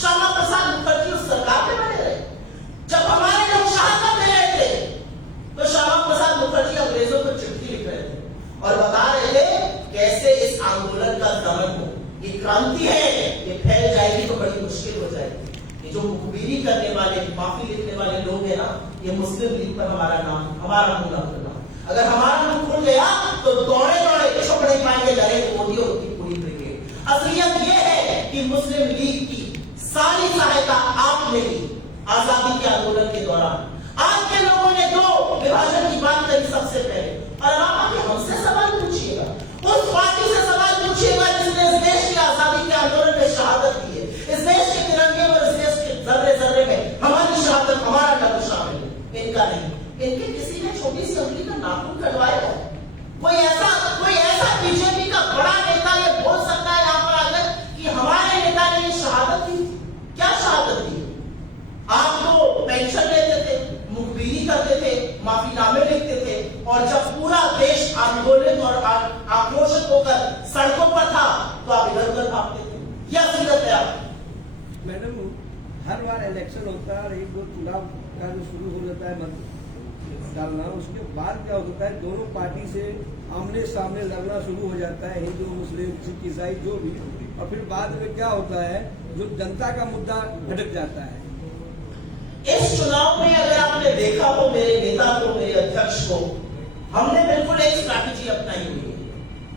श्यामा प्रसाद मुखर्जी उस सरकार में बने रहे। जब हमारे लोग शहादत दे रहे थे तो श्यामा प्रसाद मुखर्जी और बता रहे थे कैसे इस आंदोलन का दमन हो। ये क्रांति है, ये फैल जाएगी तो बड़ी मुश्किल हो जाएगी। ये जो मुखबिरी करने वाले, माफी लिखने वाले लोग हैं ना, ये मुस्लिम लीग पर हमारा मुंह न खुलना। अगर हमारा मुंह खुल गया तो दौड़े दौड़े छुप नहीं पाएंगे नरेंद्र मोदी और उनकी पूरी ब्रिगेड। असलियत ये है कि मुस्लिम लीग की सारी सहायता आपने ली आजादी के आंदोलन के दौरान। आपके लोगों ने दो विभाजन की बात करी सबसे पहले, और आप आगे हमसे सवाल पूछिएगा, उस पार्टी से सवाल पूछिएगा जिसने इस देश की आजादी के आंदोलन में शहादत दी है। इस देश के तिरंगे और इस देश के जर्रे जर्रे में हमारी शहादत, हमारा लफ्ज शामिल है, इनका नहीं। इनके किसी ने छोटी सी उंगली का नाखून कटवाया है? कोई ऐसा बीजेपी का बड़ा नेता ये बोल सकता है यहाँ पर आकर कि हमारे नेता ने ये शहादत दी? क्या शहादत दी? आप तो पेंशन लेते थे, मुखबिरी करते थे, माफीनामे लिखते थे, और जब पूरा देश आंदोलित और आक्रोशित होकर सड़कों पर था तो आप इधर उधर भागते थे। यह असलियत है आप। मैडम, हर बार इलेक्शन होता है और एक दो चुनाव का जो शुरू हो जाता है मत डालना, उसके बाद क्या होता है दोनों पार्टी से आमने सामने लड़ना शुरू हो जाता है, हिंदू मुस्लिम सिख ईसाई जो भी, और फिर बाद में क्या होता है जो जनता का मुद्दा भटक जाता है। इस चुनाव में अगर आपने देखा हो मेरे नेता को, मेरे अध्यक्ष को, हमने बिल्कुल एक स्ट्रैटेजी अपनाई हुई है।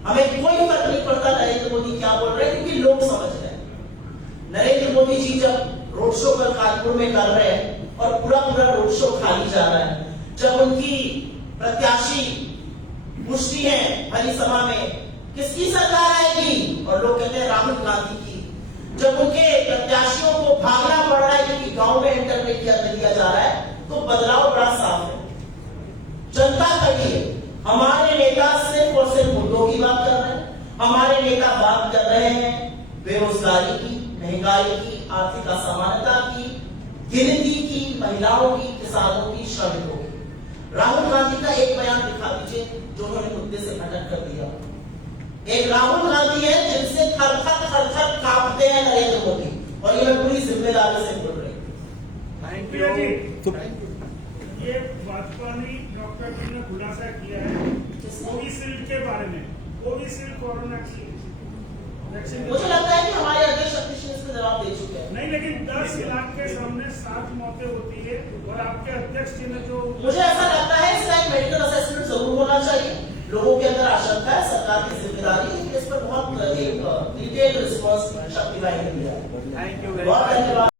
हमें कोई फर्क नहीं पड़ता नरेंद्र मोदी क्या बोल रहे हैं, क्योंकि लोग समझ रहे हैं। नरेंद्र मोदी जी जब रोड शो कल कानपुर में कर रहे हैं और पूरा रोड शो खाली जा रहा है, जब उनकी प्रत्याशी पूछती है भरी सभा में किसकी सरकार आएगी, और लोग कहते हैं राहुल गांधी की। जब उनके प्रत्याशियों को भागना पड़ रहा है क्योंकि गांव में एंटर नहीं किया जा रहा है, तो बदलाव बड़ा साफ है। जनता खड़ी है। हमारे नेता सिर्फ और सिर्फ मुद्दों की बात कर रहे हैं। हमारे नेता बात कर रहे हैं बेरोजगारी की, महंगाई की, आर्थिक असमानता की, गिनती की, महिलाओं की, किसानों की, श्रमिकों की। राहुल गांधी का एक बयान दिखा दीजिए जो उन्होंने मुद्दे से भटक कर दिया। एक राहुल गांधी है जिनसे थर थर कांपते हैं नरेंद्र मोदी, और ये मैं पूरी जिम्मेदारी से बोल रही हूँ। Thank you. ये भाजपा ने डॉक्टर जी ने खुलासा किया है कोविशील्ड के बारे में, कोविशील्ड कोरोना की वैक्सीन। मुझे लगता है कि हमारे अध्यक्ष सतीश ने इसका जवाब दे चुके हैं। नहीं, लेकिन 10 लाख के सामने 7 मौतें होती है, और आपके अध्यक्ष जी ने जो, मुझे ऐसा लगता है इसका एक मेडिकल असेसमेंट जरूर होना चाहिए। लोगों के अंदर आशंका है, सरकार की जिम्मेदारी है कि इस पर बहुत एक डिटेल रिस्पॉन्स शक्ति भाई ने दिया है। Thank you. बहुत धन्यवाद।